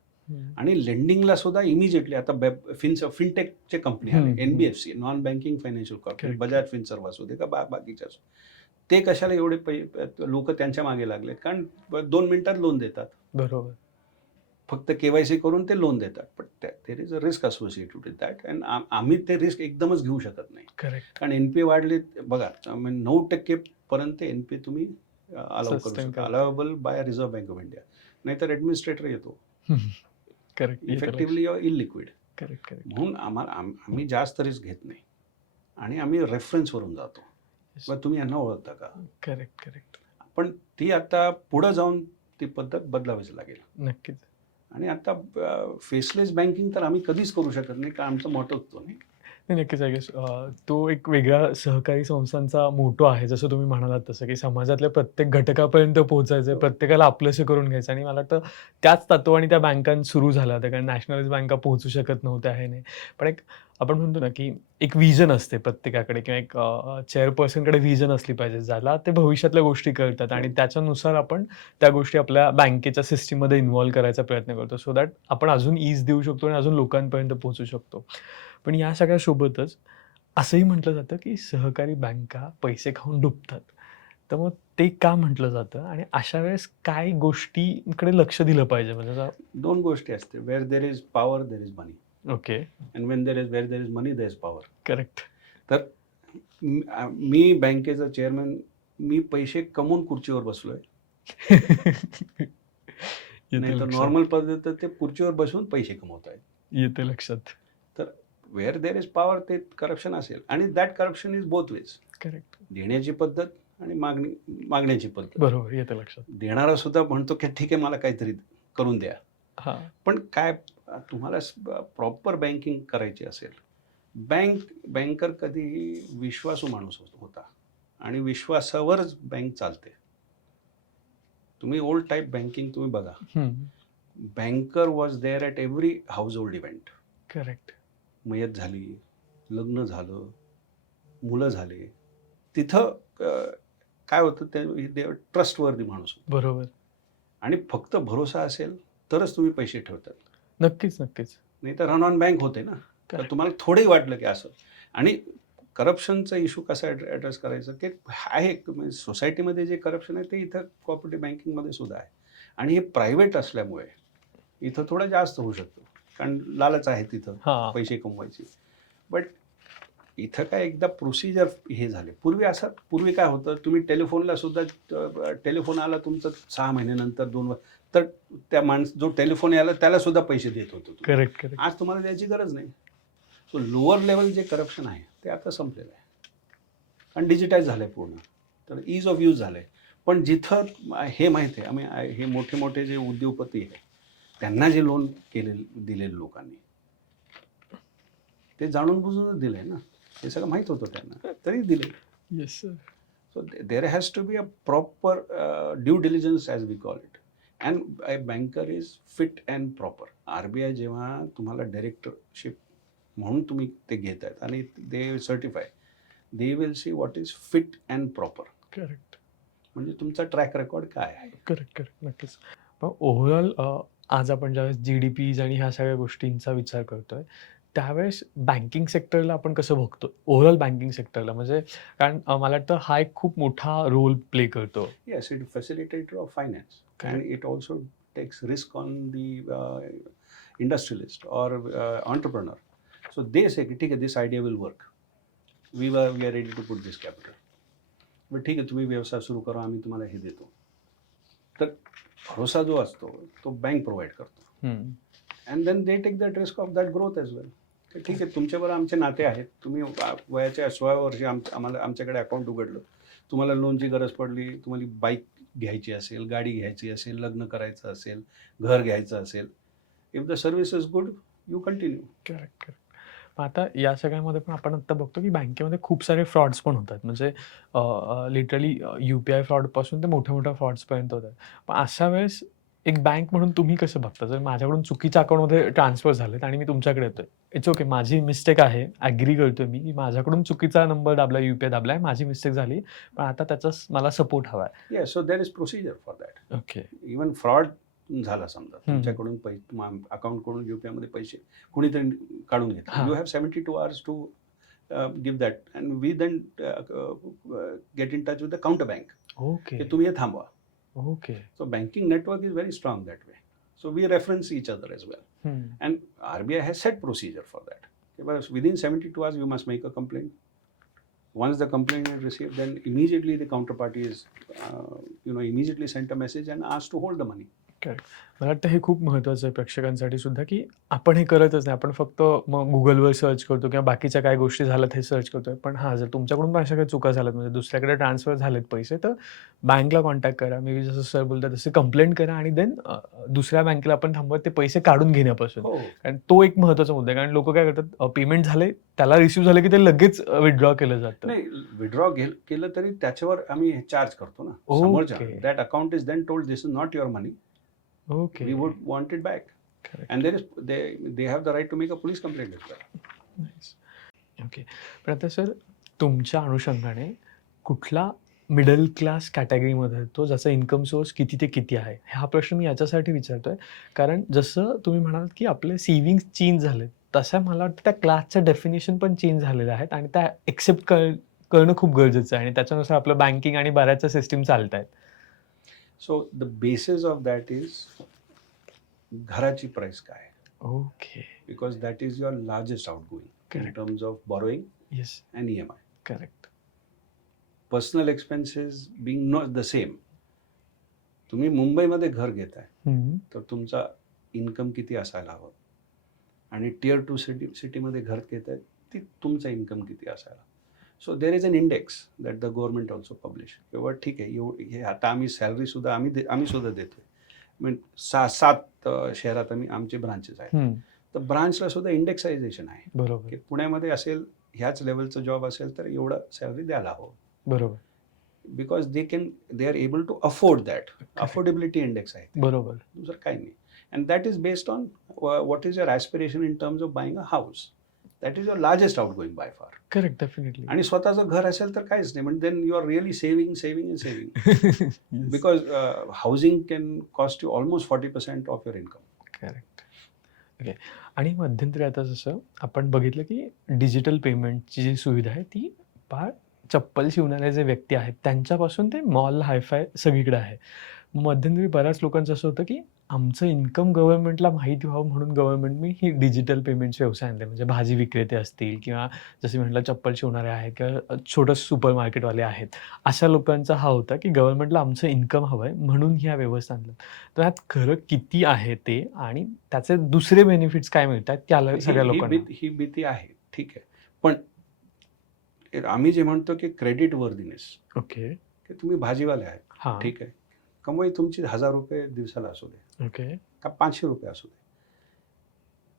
आणि लेंडिंगला सुद्धा इमिजिएटली आता फिनटेकचे कंपनी आले, NBFC, non banking financial corporate, Correct. Bajaj Finserv असू दे का बाकीच्या असू. ते कशाला एवढे लोक त्यांच्या मागे लागलेत? कारण 2 मिनिटात लोन देतात. बरोबर. फक्त KYC करून ते लोन देतात. पण देर is a risk associated with that and आम्ही ते रिस्क एकदमच घेऊ शकत नाही. करेक्ट. कारण NPA वाढले बघा 9% पर्यंत NPA तुम्ही अलाउ करू Sustain शकता. करा. Allowable by Reserve Bank of India. नाहीतर ॲडमिनिस्ट्रेटर येतो. Correct. Effectively illiquid. Correct, correct. म्हणून आम्ही जास्त रिस्क घेत नाही आणि आम्ही रेफरन्सवरून जातो. मग तुम्ही यांना ओळखता का? Correct, correct. पण ती आता पुढं जाऊन ती पद्धत बदलावीच लागेल. नक्कीच. आणि आता फेसलेस बँकिंग तर आम्ही कधीच करू शकत नाही, कारण आमचा मोटोच तो नाही. नाही, नक्कीच आय गेस तो एक वेगळा सहकारी संस्थांचा मोटो आहे. जसं तुम्ही म्हणालात तसं, की समाजातल्या प्रत्येक घटकापर्यंत पोहोचायचं, प्रत्येकाला आपलंसं करून घ्यायचं आणि मला वाटतं त्याच तत्त्वाने त्या बँका सुरू झाल्या होत्या. कारण नॅशनलाइज बँका पोहोचू शकत नव्हत्या हे नाही. पण एक आपण म्हणतो ना, की एक व्हिजन असते प्रत्येकाकडे किंवा एक चेअरपर्सनकडे व्हिजन असली पाहिजे, ज्याला ते भविष्यातल्या गोष्टी कळतात आणि त्याच्यानुसार आपण त्या गोष्टी आपल्या बँकेच्या सिस्टममध्ये इन्व्हॉल्व करायचा प्रयत्न करतो. सो दॅट आपण अजून ईज देऊ शकतो आणि अजून लोकांपर्यंत पोहोचू शकतो. पण या सगळ्या सोबतच असंही म्हटलं जातं, की सहकारी बँका पैसे खाऊन डुबतात. तर मग ते का म्हटलं जातं आणि अशा वेळेस काय गोष्टींकडे लक्ष दिलं पाहिजे? म्हणजे आता 2 गोष्टी असते. Where there is power there is money. Okay. And where there is money there is power. Correct. तर मी बँकेचा चेअरमन, मी पैसे कमवून खुर्चीवर बसलोय. येते नाही तर लक्षात. नॉर्मल पद्धत ते खुर्चीवर बसून पैसे कमवत आहेत. येते लक्षात. तर वेअर देअर इज पॉवर ते करप्शन असेल आणि that corruption is both ways. Correct. देण्याची पद्धत आणि मागण्याची पद्धत. बरोबर. येते लक्षात. देणारा सुद्धा म्हणतो की ठीक आहे, मला काहीतरी करून द्या. हां. पण काय तुम्हाला प्रॉपर बँकिंग करायची असेल, बँकर कधीही विश्वासू माणूस होता आणि विश्वासावरच बँक चालते. तुम्ही ओल्ड टाईप बँकिंग तुम्ही बघा. हं. Banker was there at every household event. Correct. मयत झाली, लग्न झालं, मुलं झाले, तिथं काय होतं ते ट्रस्टवर्दी माणूस होता. बरोबर. आणि फक्त भरोसा असेल तरच तुम्ही पैसे ठेवतात. नक्कीच, नक्कीच. नाही तर रन ऑन बँक होते ना. तर Correct. तुम्हाला थोडंही वाटलं की असं. आणि करप्शनचा इश्यू कसा ॲड्रेस करायचा ते आहे. म्हणजे सोसायटीमध्ये जे करप्शन आहे ते इथं कोऑपरेटिव्ह बँकिंगमध्ये सुद्धा आहे. आणि हे प्रायव्हेट असल्यामुळे इथं थोडं जास्त होऊ शकतं. कारण लालच आहे तिथं हां. पैसे कमवायची. बट इथं काय एकदा प्रोसिजर हे झाले. पूर्वी काय होतं, तुम्ही टेलिफोनला सुद्धा टेलिफोन आला तुमचं 6 महिन्यानंतर 2 तर त्या जो टेलिफोन यायला त्याला सुद्धा पैसे देत होतो तुम्ही. Correct, correct. आज तुम्हाला द्यायची गरज नाही. सो लोअर लेवल जे करप्शन आहे ते आता संपलेलं आहे. आणि डिजिटाईज झालंय पूर्ण. तर ईज ऑफ यूज झालंय. पण जिथं हे माहिती आहे, आम्ही हे मोठे जे उद्योगपती आहे त्यांना जे लोन दिलेलं लोकांनी ते जाणून बुजूनच दिलंय ना. हे सगळं माहीत होतं त्यांना तरी दिले. Yes sir. So there has to be a proper due diligence as we call it. And a banker is fit and proper. RBI जेव्हा तुम्हाला डायरेक्टरशिप म्हणून तुम्ही ते घेत आहेत आणि they certify, they will see what is fit and proper. Correct. म्हणजे तुमचा ट्रॅक रेकॉर्ड काय आहे. Correct, correct. नक्कीच. पण ओव्हरऑल आज आपण ज्यावेळेस जी-डी-पीज आणि ह्या सगळ्या गोष्टींचा विचार करतोय, त्यावेळेस बँकिंग सेक्टरला आपण कसं बघतो? ओव्हरऑल बँकिंग सेक्टरला म्हणजे कारण मला वाटतं हा एक खूप मोठा रोल प्ले करतो. Yes, it facilitator of finance, and correct. it also takes risk on the industrialist or entrepreneur. So they say, "ठीक है, this idea will work. We are ready to put this capital." but ठीक आहे, तुम्ही व्यवसाय सुरू करा, आम्ही तुम्हाला हे देतो. तर भरोसा जो असतो तो बँक प्रोव्हाइड करतो. हं. And then they take that risk of that growth as well. तर ठीक आहे, तुमच्याबरोबर आमचे नाते आहेत. तुम्ही वयाच्या 16 वर्षी आम्हाला आमच्याकडे अकाउंट उघडलं. तुम्हाला लोनची गरज पडली, तुम्हाला बाईक घ्यायची असेल, गाडी घ्यायची असेल, लग्न करायचं असेल, घर घ्यायचं असेल, if the service is good, you continue. Correct, correct. मग आता या सगळ्यामध्ये पण आपण आता बघतो की बँकेमध्ये खूप सारे फ्रॉड्स पण होतात. म्हणजे लिटरली यू-पी-आय फ्रॉडपासून ते मोठ्या-मोठ्या फ्रॉड्सपर्यंत होतात. पण अशा वेळेस एक बँक म्हणून तुम्ही कसं बघता? जर माझ्याकडून चुकीच्या अकाउंटमध्ये ट्रान्सफर झालेत आणि मी तुमच्याकडे येतोय. इट्स ओके, माझी मिस्टेक आहे. ॲग्री करतोय मी, की माझ्याकडून चुकीचा नंबर दाबला, यू-पी-आय दाबलाय. माझी मिस्टेक झाली. पण आता त्याचा मला सपोर्ट हवा आहे. Yes, so there is procedure for that. Okay. Even fraud झाला समजा, हं. तुमच्याकडून अकाउंटकडून युपीआयमध्ये पैसे कुणीतरी काढून घेतले. हां. You have 72 hours to give that, and we then get in touch with the counter bank, okay. की तुम्ही हे थांबवा. Okay. So banking network is very strong that way. So we reference each other as well. हं. And RBI has set procedure for that. Because within 72 hours, you must make a complaint. Once the complaint is received, then immediately the counterparty is, immediately sent a message and asked to hold the money. Correct. मला वाटतं हे खूप महत्त्वाचं आहे प्रेक्षकांसाठी सुद्धा, की आपण हे करतच नाही. आपण फक्त मग Googleवर सर्च करतो किंवा बाकीच्या काय गोष्टी झाल्यात हे सर्च करतोय. पण हां, जर तुमच्याकडून पण अशा काही चुका झाल्यात म्हणजे दुसऱ्याकडे ट्रान्सफर झालेत पैसे, तर बँकला कॉन्टॅक्ट करा. मे बी जसं सर बोलतात तसं कंप्लेंट करा आणि देन दुसऱ्या बँकेला आपण थांबवत ते पैसे काढून घेण्यापासून. हो. कारण तो एक महत्त्वाचा मुद्दा आहे. कारण लोकं काय करतात, पेमेंट झाले, त्याला रिसीव्ह झालं की ते लगेच विथड्रॉ केलं जातं. नाही, विड्रॉ केलं तरी त्याच्यावर आम्ही चार्ज करतो ना समोरच्या. Okay. That account is then told this is not your money. Okay. We would want it back. Correct. And they have the right to make a police complaint as well. Nice. Okay. पण आता सर तुमच्या अनुषंगाने कुठला मिडल क्लास कॅटेगरीमध्ये येतो ज्याचा इन्कम सोर्स किती ते किती आहे? हा प्रश्न मी याच्यासाठी विचारतोय कारण जसं तुम्ही म्हणालात की आपले सेव्हिंग्ज चेंज झालेत, तसं मला वाटतं त्या क्लासच्या डेफिनिशन पण चेंज झालेल्या आहेत आणि त्या एक्सेप्ट करणं खूप गरजेचं आहे आणि त्याच्यानुसार आपलं बँकिंग आणि बऱ्याचशा सिस्टीम चालतायत. So the basis of that is घराची प्राइस काय आहे, okay. because that is your largest outgoing in Correct. terms of borrowing yes. and EMI. Correct. Personal expenses being not the same. तुम्ही मुंबईमध्ये घर घेताय हं. तर तुमचा इन्कम किती असायला हवं आणि टियर 2 सिटीमध्ये घर घेताय ती तुमचा इन्कम किती असायला. So there is an index that the government also publish. किंवा ठीक आहे, हे आता आम्ही सॅलरी सुद्धा आम्ही सुद्धा देतोय. म्हणजे 7 शहरात आमचे ब्रांचेस आहेत. हं. तर ब्रांचला सुद्धा इंडेक्सायझेशन आहे बरोबर. की पुण्यामध्ये असेल, ह्याच लेवलचं जॉब असेल तर एवढं सॅलरी द्यायला हवं. बरोबर. Because they are able to afford that. Affordability index आहे, बरोबर. दुसरं काही नाही. And that is based on what is your aspiration in terms of buying a house. That is your largest outgoing by far. Correct. Definitely. आणि स्वतःचं घर असेल तर काहीच नाही, म्हणजे then you are really saving and saving. Because housing can cost you almost 40% of your income. Correct. Okay. आणि मध्यंतरी आता जसं आपण बघितलं की डिजिटल पेमेंटची जी सुविधा आहे ती फार चप्पल शिवणारे जे व्यक्ती आहेत त्यांच्यापासून ते मॉल हायफाय सगळीकडे आहे. मध्यंतरी बऱ्याच लोकांचं असं होतं की आमचं इन्कम गव्हर्नमेंटला माहिती व्हावं म्हणून गव्हर्नमेंटने ही डिजिटल पेमेंटचे व्यवसाय आणले. म्हणजे भाजी विक्रेते असतील किंवा जसे म्हटलं चप्पल शिवणारे आहेत किंवा छोटं सुपर मार्केटवाले आहेत. अशा लोकांचा हा होता की गव्हर्नमेंटला आमचं इन्कम हवं आहे म्हणून ह्या व्यवस्था आणल्या. तर यात खरं किती आहे ते आणि त्याचे दुसरे बेनिफिट्स काय मिळतात त्याला सगळ्या लोकांना? ही भीती आहे, ठीक आहे. पण आम्ही जे म्हणतो की क्रेडिट वर्दीनेस, ओके. की तुम्ही भाजीवाले आहेत, हां. ठीक आहे, कमाई तुमची 1000 रुपये दिवसाला असू दे ओके. का 500 रुपये असू दे,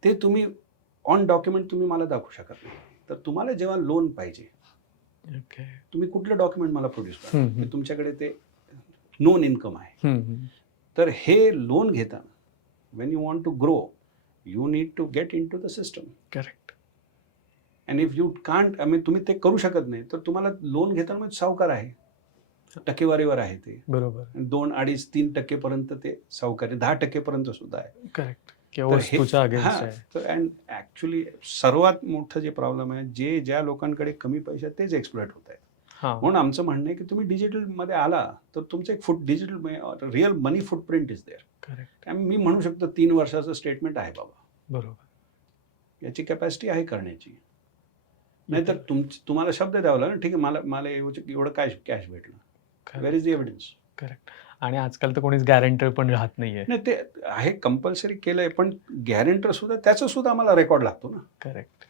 ते तुम्ही ऑन डॉक्युमेंट तुम्ही मला दाखवू शकत नाही. तर तुम्हाला जेव्हा लोन पाहिजे, ओके. तुम्ही कुठलं डॉक्युमेंट मला प्रोड्यूस करा हं, की हं. तुमच्याकडे ते नोन इन्कम आहे. हं, हं. तर हे लोन घेताना when you want to grow, you need to get in to the system. Correct. And if you can't, तुम्ही ते करू शकत नाही तर तुम्हाला लोन घेताना म्हणजे सावकार आहे, टक्केवारीवर आहे ते. बरोबर. 2, 2.5, 3% पर्यंत ते सावकारी 10% पर्यंत सुद्धा आहे. करेक्ट. किंवा तर हे वस्तूच्या अगेन्स्ट हां, आहे. तर अँड ॲक्च्युअली सर्वात मोठं जे प्रॉब्लेम आहे, ज्या लोकांकडे कमी पैसे आहेत तेच एक्सप्लॉइट होत आहेत. हां. म्हणून आमचं म्हणणं आहे की तुम्ही डिजिटलमध्ये आला तर तुमचं एक digital real money footprint is there. Correct. मी म्हणू शकतो 3 वर्षाचं स्टेटमेंट आहे बाबा. बरोबर. याची कॅपॅसिटी आहे करण्याची. नाहीतर तुम्हाला शब्द द्यावा लागेल ना, ठीक आहे मला एवढं कॅश भेटलं. Where is the evidence? Correct. आणि आजकाल तर कोणीच गॅरंटर पण राहत नाहीये. नाही ते आहे कंपल्सरी केलंय, पण गॅरेंटर सुद्धा त्याचा सुद्धा आम्हाला रेकॉर्ड लागतो ना. करेक्ट.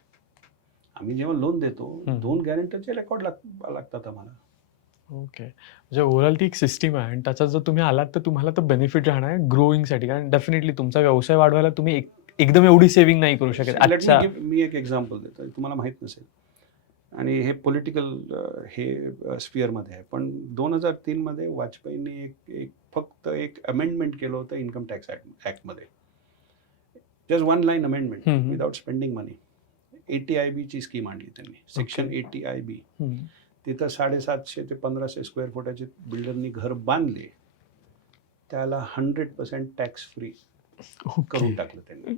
आम्ही जेव्हा लोन देतो हम्म. 2 गॅरेंटरचे रेकॉर्ड लागतात आम्हाला. ओके. म्हणजे ओव्हरऑल ती एक सिस्टीम आहे आणि त्याचा जर तुम्ही आलात तर तुम्हाला तर बेनिफिट राहणार आहे ग्रोईंगसाठी. कारण डेफिनेटली तुमचा व्यवसाय वाढवायला तुम्ही एकदम एवढी सेव्हिंग नाही करू शकत. Let me अच्छा. मी एक एक्झाम्पल देतो, तुम्हाला माहित नसेल आणि हे पॉलिटिकल स्फिअरमध्ये आहे, पण 2003 मध्ये वाजपेयींनी फक्त एक अमेंडमेंट केलं होतं इन्कम टॅक्स ॲक्टमध्ये. Just 1 line amendment hmm. Without spending money. ATIB ची स्कीम आणली त्यांनी, सेक्शन ATIB. हम्म. तिथं 750 ते 1500 स्क्वेअर फुटाचे बिल्डरनी घर बांधले, त्याला 100% टॅक्स फ्री करून ओके. टाकलं त्यांनी.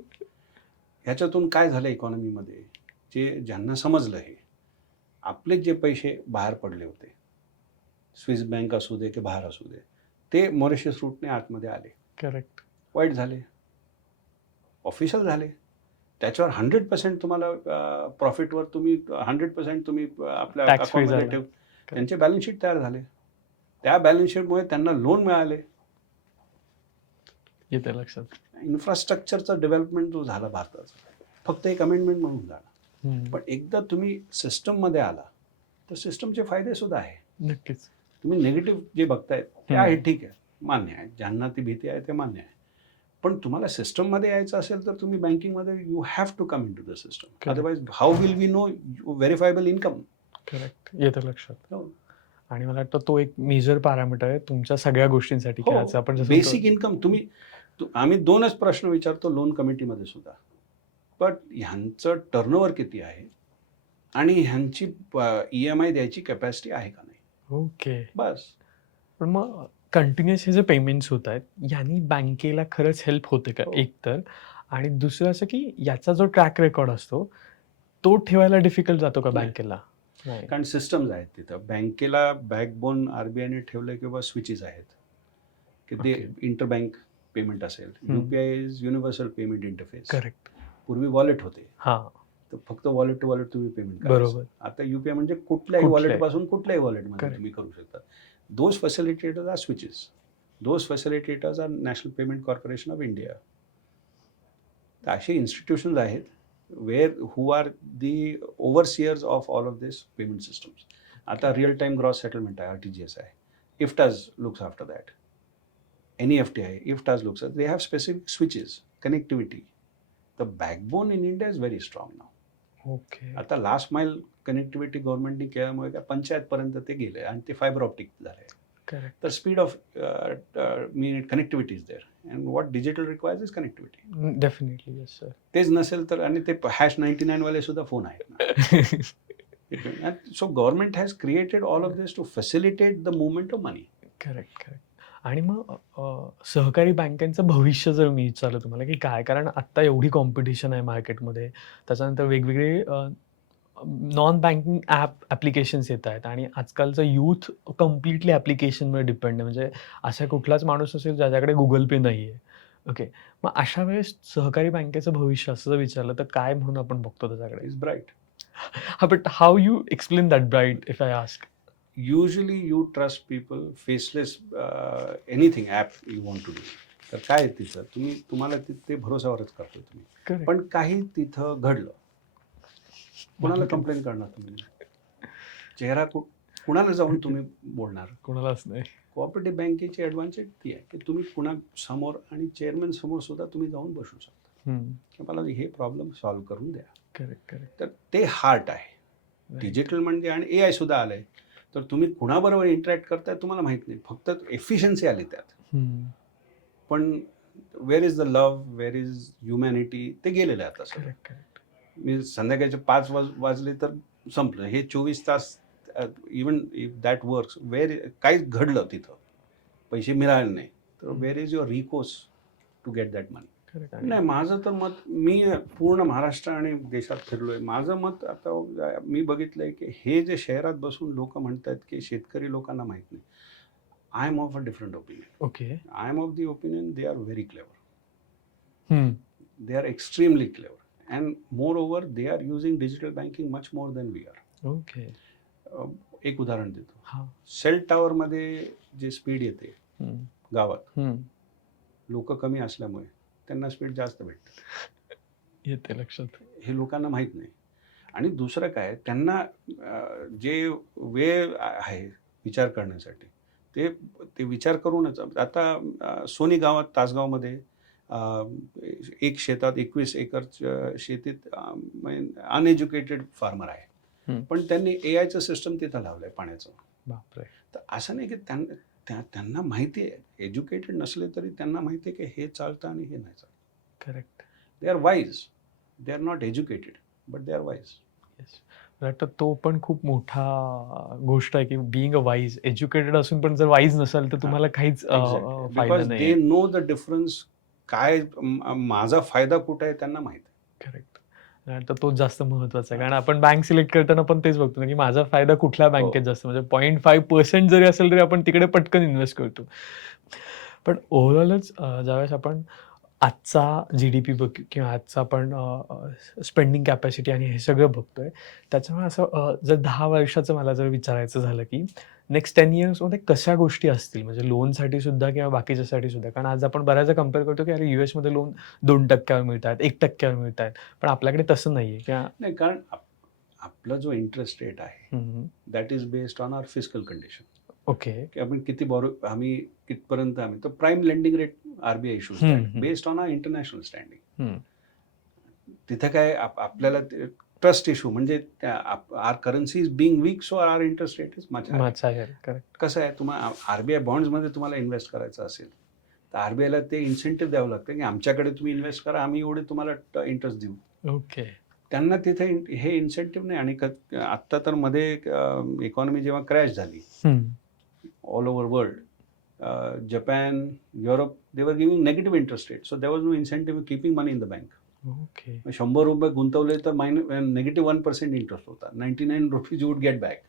ह्याच्यातून काय झालं इकॉनॉमीमध्ये, ज्यांना समजलं हे, आपले जे पैसे बाहेर पडले होते, स्विस बँक असू दे की बाहेर असू दे, ते मॉरिशस रूटने आतमध्ये आले. करेक्ट. वाईट झाले, ऑफिशियल झाले. त्याच्यावर 100% तुम्हाला प्रॉफिटवर तुम्ही 100% तुम्ही आपल्या Tax free अकाउंटमध्ये झालं. ठेव. त्यांचे बॅलन्स शीट तयार झाले. त्या बॅलन्स शीटमुळे त्यांना लोन मिळाले. येते लक्षात. इन्फ्रास्ट्रक्चरचा डेव्हलपमेंट जो झाला भारताचा, फक्त एक अमेंडमेंट म्हणून झाला. हम्म. पण एकदा तुम्ही सिस्टममध्ये आला तर सिस्टमचे फायदे सुद्धा आहे. नक्कीच. तुम्ही निगेटिव्ह जे बघताय ते आहे, ठीक आहे, मान्य आहे, ज्यांना ती भीती आहे ते मान्य आहे. पण तुम्हाला सिस्टममध्ये यायचं असेल तर तुम्ही बँकिंगमध्ये you have to come in to the system. Otherwise how will we know verifiable income? Correct. येतं लक्षात. हो. आणि मला वाटतं तो एक मेजर पॅरामीटर आहे तुमच्या सगळ्या गोष्टींसाठी की आज आपण जसं बेसिक इन्कम आम्ही 2च प्रश्न विचारतो लोन कमिटीमध्ये सुद्धा. पण ह्यांचं टर्नओव्हर किती आहे आणि ह्यांची EMI द्यायची कॅपॅसिटी आहे का नाही, ओके. बस. पण मग कंटिन्युअस हे जे पेमेंट्स होत आहेत यांनी बँकेला खरंच हेल्प होते का हो. एक तर, आणि दुसरं असं की याचा जो ट्रॅक रेकॉर्ड असतो तो ठेवायला डिफिकल्ट जातो का नाही. बँकेला? नाही. कारण सिस्टम्स आहेत तिथं. बँकेला बॅकबोन RBIने ठेवलं किंवा स्विचेस आहेत की ते Okay. इंटरबँक पेमेंट असेल. UPI is universal payment interface. Correct. पूर्वी वॉलेट होते, हां. तर फक्त वॉलेट टू वॉलेट तुम्ही पेमेंट बरोबर. आता UPI म्हणजे कुठल्याही कुठल्याही. वॉलेटपासून कुठल्याही वॉलेटमध्ये Correct. तुम्ही करू शकता. Those facilitators are switches. Those facilitators are National Payment Corporation of India. तर असे इन्स्टिट्यूशन्स आहेत who are the overseers of all of this payment systems. आता रिअल टाइम ग्रॉस सेटलमेंट आहे, RTGS आहे. IFTAS looks after that. NEFT आहे, IFTAS looks at. They have specific switches, connectivity. The backbone in India is very strong now. Okay. आता लास्ट माइल कनेक्टिव्हिटी गव्हर्नमेंटने केल्यामुळे काय पंचायतपर्यंत ते गेले आणि ते फायबर ऑप्टिक झाले. करेक्ट. तर speed of connectivity is there and what digital requires is connectivity. Definitely. Yes sir. तेच नसेल तर, आणि ते #99 वाले सुद्धा फोन आहेत ना. So government has created all of this to facilitate the movement of money. Correct. Correct. आणि मग सहकारी बँकांचं भविष्य जर मी विचारलं तुम्हाला की काय, कारण आत्ता एवढी कॉम्पिटिशन आहे मार्केटमध्ये, त्याच्यानंतर वेगवेगळे नॉन बँकिंग ॲप्लिकेशन्स येत आहेत आणि आजकालचं यूथ कम्प्लिटली ॲप्लिकेशनवर डिपेंड आहे. म्हणजे असा कुठलाच माणूस असेल ज्याच्याकडे गुगल पे नाही आहे. ओके. मग अशा वेळेस सहकारी बँकेचं भविष्य असं जर विचारलं तर काय म्हणून आपण बघतो त्याच्याकडे? Is bright. हा, but how you explain that bright if I ask? Usually you trust people faceless, anything app you want to do. तर काय तिथं तुम्हाला ते भरोसावरच करतो तुम्ही. करेक्ट. पण काही तिथं घडलं, कुणाला माहिती. कंप्लेंट करणार तुम्ही? चेहरा कुणाला जाऊन तुम्ही बोलणार? कोणालाच नाही. कोऑपरेटिव्ह बँकेची ॲडव्हान्टेज ती आहे की तुम्ही कुणा समोर आणि चेअरमॅन समोर सुद्धा तुम्ही जाऊन बसू शकता की मला हे प्रॉब्लेम सॉल्व्ह करून द्या. करेक्ट. करेक्ट. तर ते हार्ट आहे डिजिटल म्हणजे. आणि AI सुद्धा आलंय, तर तुम्ही कुणाबरोबर इंटरॅक्ट करताय तुम्हाला माहित नाही, फक्त एफिशियन्सी आली त्यात. पण where is the love, where is humanity, ते गेलेलं आहे आता सगळं. करेक्ट. करेक्ट. मी संध्याकाळचे 5 वाजले तर संपलं. हे 24 तास इवन इफ दॅट वर्क्स काहीच घडलं तिथं, पैसे मिळाले नाही, तर where is your recourse to get that money. नाही, माझं तर मत, मी पूर्ण महाराष्ट्र आणि देशात फिरलोय. माझं मत आता मी बघितलंय की हे जे शहरात बसून लोक म्हणतात की शेतकरी लोकांना माहित नाही, I am of a different opinion. Okay. I am of the opinion they are very clever. They are extremely clever, and moreover they are using digital banking much more than we are. Okay. एक उदाहरण देतो. हा. सेल टॉवर मध्ये जे स्पीड येते गावात, लोक कमी असल्यामुळे त्यांना स्पीड जास्त भेटते. येते लक्षात. हे लोकांना माहीत नाही. आणि दुसरं काय, त्यांना जे वेळ आहे विचार करण्यासाठी, ते विचार करूनच. आता सोनी गावात, तासगावमध्ये एक शेतात 21 एकर शेतीत अनएज्युकेटेड फार्मर आहे, पण त्यांनी AIचं सिस्टम तिथं लावलंय पाण्याचं. बापरे. तर असं नाही की त्यांना माहिती आहे, एज्युकेटेड नसले तरी त्यांना माहिती आहे की हे चालतं आणि हे नाही चालतं. Correct. They are wise. They are not educated but they are wise. वाटतं तो पण खूप मोठा गोष्ट आहे की बिईंग अ वाईज, एज्युकेटेड असून पण जर वाईज नसाल तर तुम्हाला काहीच फायदा बिकॉज नाही. They know the difference. काय माझा फायदा कुठे आहे त्यांना माहिती आहे. करेक्ट. तर तोच जास्त महत्वाचा आहे, कारण आपण बँक सिलेक्ट करताना पण तेच बघतो ना की माझा फायदा कुठल्या बँकेत जास्त, म्हणजे 0.5% जरी असेल तरी आपण तिकडे पटकन इन्व्हेस्ट करतो. पण ओव्हरऑलच ज्यावेळेस आपण आजचा GDP किंवा आजचा आपण स्पेंडिंग कॅपॅसिटी आणि हे सगळं बघतोय, त्याच्यामुळे असं जर 10 वर्षाचं मला जर विचारायचं झालं की नेक्स्ट 10 इयर्समध्ये कशा गोष्टी असतील, म्हणजे लोनसाठी सुद्धा किंवा बाकीच्यासाठी सुद्धा. कारण आज आपण बऱ्याचदा कम्पेअर करतो की अरे US मध्ये लोन 2% मिळत आहेत, 1% मिळत आहेत, पण आपल्याकडे तसं नाही आहे किंवा नाही. कारण आपला जो इंटरेस्ट रेट आहे that is based on our physical condition. Okay. की आपण किती आम्ही कितपर्यंत तर prime lending rate RBI issues based on our international standing. तिथे काय आपल्याला ट्रस्ट इश्यू, म्हणजे our currency is being weak, so our interest rate is much higher. Correct. कसं आहे, तुम्हाला RBI बॉन्ड्समध्ये तुम्हाला इन्व्हेस्ट करायचं असेल तर RBIला ते इन्सेंटिव्ह द्यावं लागतं की आमच्याकडे तुम्ही इन्व्हेस्ट करा, आम्ही एवढे तुम्हाला इंटरेस्ट देऊ. ओके. त्यांना तिथे हे इन्सेंटिव्ह नाही. आणि आत्ता तर मध्ये इकॉनॉमी जेव्हा क्रॅश झाली all over world, Japan, Europe, they were giving negative interest rate, so there was no incentive keeping money in the bank. Okay. ₹100 गुंतवले तर नेगेटिव्ह 1% इंटरेस्ट होता. 99 rupees you would get back.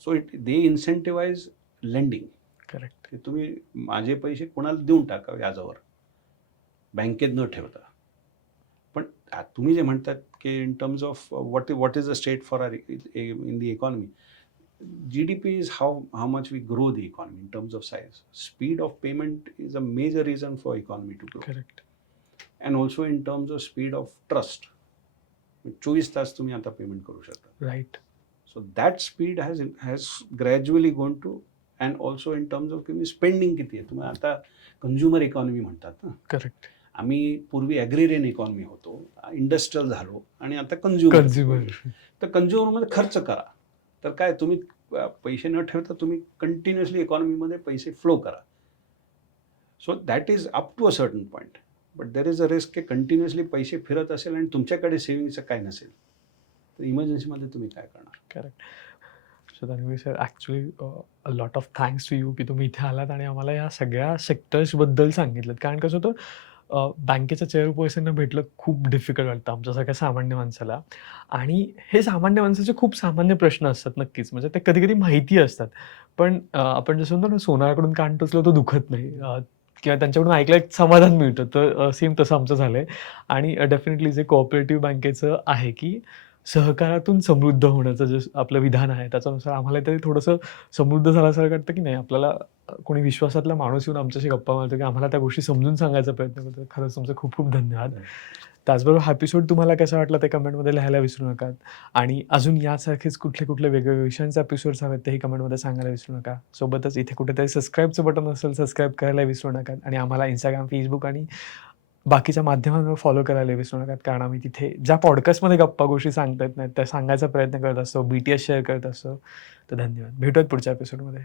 So they incentivize lending. Correct. तुम्ही माझे पैसे कोणाला देऊन टाका व्याजावर, बँकेत न ठेवता. पण तुम्ही जे म्हणतात की in terms of what is the state for are in the economy, GDP is how much we grow the economy in terms of size. Speed of payment is a major reason for economy to grow. Correct. And also in terms of speed of trust. 24 तास तुम्ही आता पेमेंट करू शकता. Right. So that speed has gradually gone to, and also in terms of तुम्ही स्पेंडिंग किती आहे. तुम्ही आता कंझ्युमर इकॉनॉमी म्हणतात ना. करेक्ट. आम्ही पूर्वी ॲग्रेरियन इकॉनॉमी होतो, इंडस्ट्रियल झालो, आणि आता कंझ्युमर. तर कंझ्युमरमध्ये खर्च करा. तर काय, तुम्ही पैसे न ठेवता तुम्ही कंटिन्युअसली इकॉनॉमीमध्ये पैसे फ्लो करा. So that is up to a certain point. But there is a risk की कंटिन्युअसली पैसे फिरत असेल आणि तुमच्याकडे सेव्हिंगचं काय नसेल तर इमर्जन्सीमध्ये तुम्ही काय करणार. Correct. So Tanvi sir, actually a lot of thanks to you की तुम्ही इथे आलात आणि आम्हाला या सगळ्या सेक्टर्सबद्दल सांगितलं. कारण कसं होतं, बँकेच्या चेअरपर्सनना भेटलं खूप डिफिकल्ट वाटतं आमच्यासारख्या सामान्य माणसाला. आणि हे सामान्य माणसाचे खूप सामान्य प्रश्न असतात नक्कीच, म्हणजे ते कधी-कधी माहिती असतात. पण आपण जसं म्हणतो ना, सोनाराकडून कान टोचलं तर दुखत नाही, किंवा त्यांच्याकडून ऐकलं एक समाधान मिळतं. तर सेम तसं आमचं झालंय. आणि डेफिनेटली जे कोऑपरेटिव्ह बँकेचं आहे की सहकारातून समृद्ध होण्याचं जे आपलं विधान आहे, त्याच्यानुसार आम्हाला तरी थोडंसं समृद्ध झाल्यासारखं वाटतं की नाही, आपल्याला कोणी विश्वासातला माणूस येऊन आमच्याशी गप्पा मारतो की आम्हाला त्या गोष्टी समजून सांगायचा प्रयत्न करतो. खरंच तुमचे खूप खूप धन्यवाद. त्याचबरोबर हा एपिसोड तुम्हाला कसा वाटला ते कमेंटमध्ये लिहायला विसरू नका. आणि अजून यासारखेच कुठले वेगवेगळ्या विषयांचे एपिसोड्स हवेत तेही कमेंटमध्ये सांगायला विसरू नका. सोबतच इथे कुठेतरी सबस्क्राईबचं बटन असेल, सबस्क्राईब करायला विसरू नका. आणि आम्हाला Instagram, Facebook आणि बाकीच्या माध्यमांवर फॉलो करायला विसरू नका. कारण आम्ही तिथे ज्या पॉडकास्टमध्ये गप्पा गोष्टी सांगता येत नाहीत त्या सांगायचा प्रयत्न करत असतो, BTS शेअर करत असतो. तर धन्यवाद. भेटूयात पुढच्या एपिसोडमध्ये.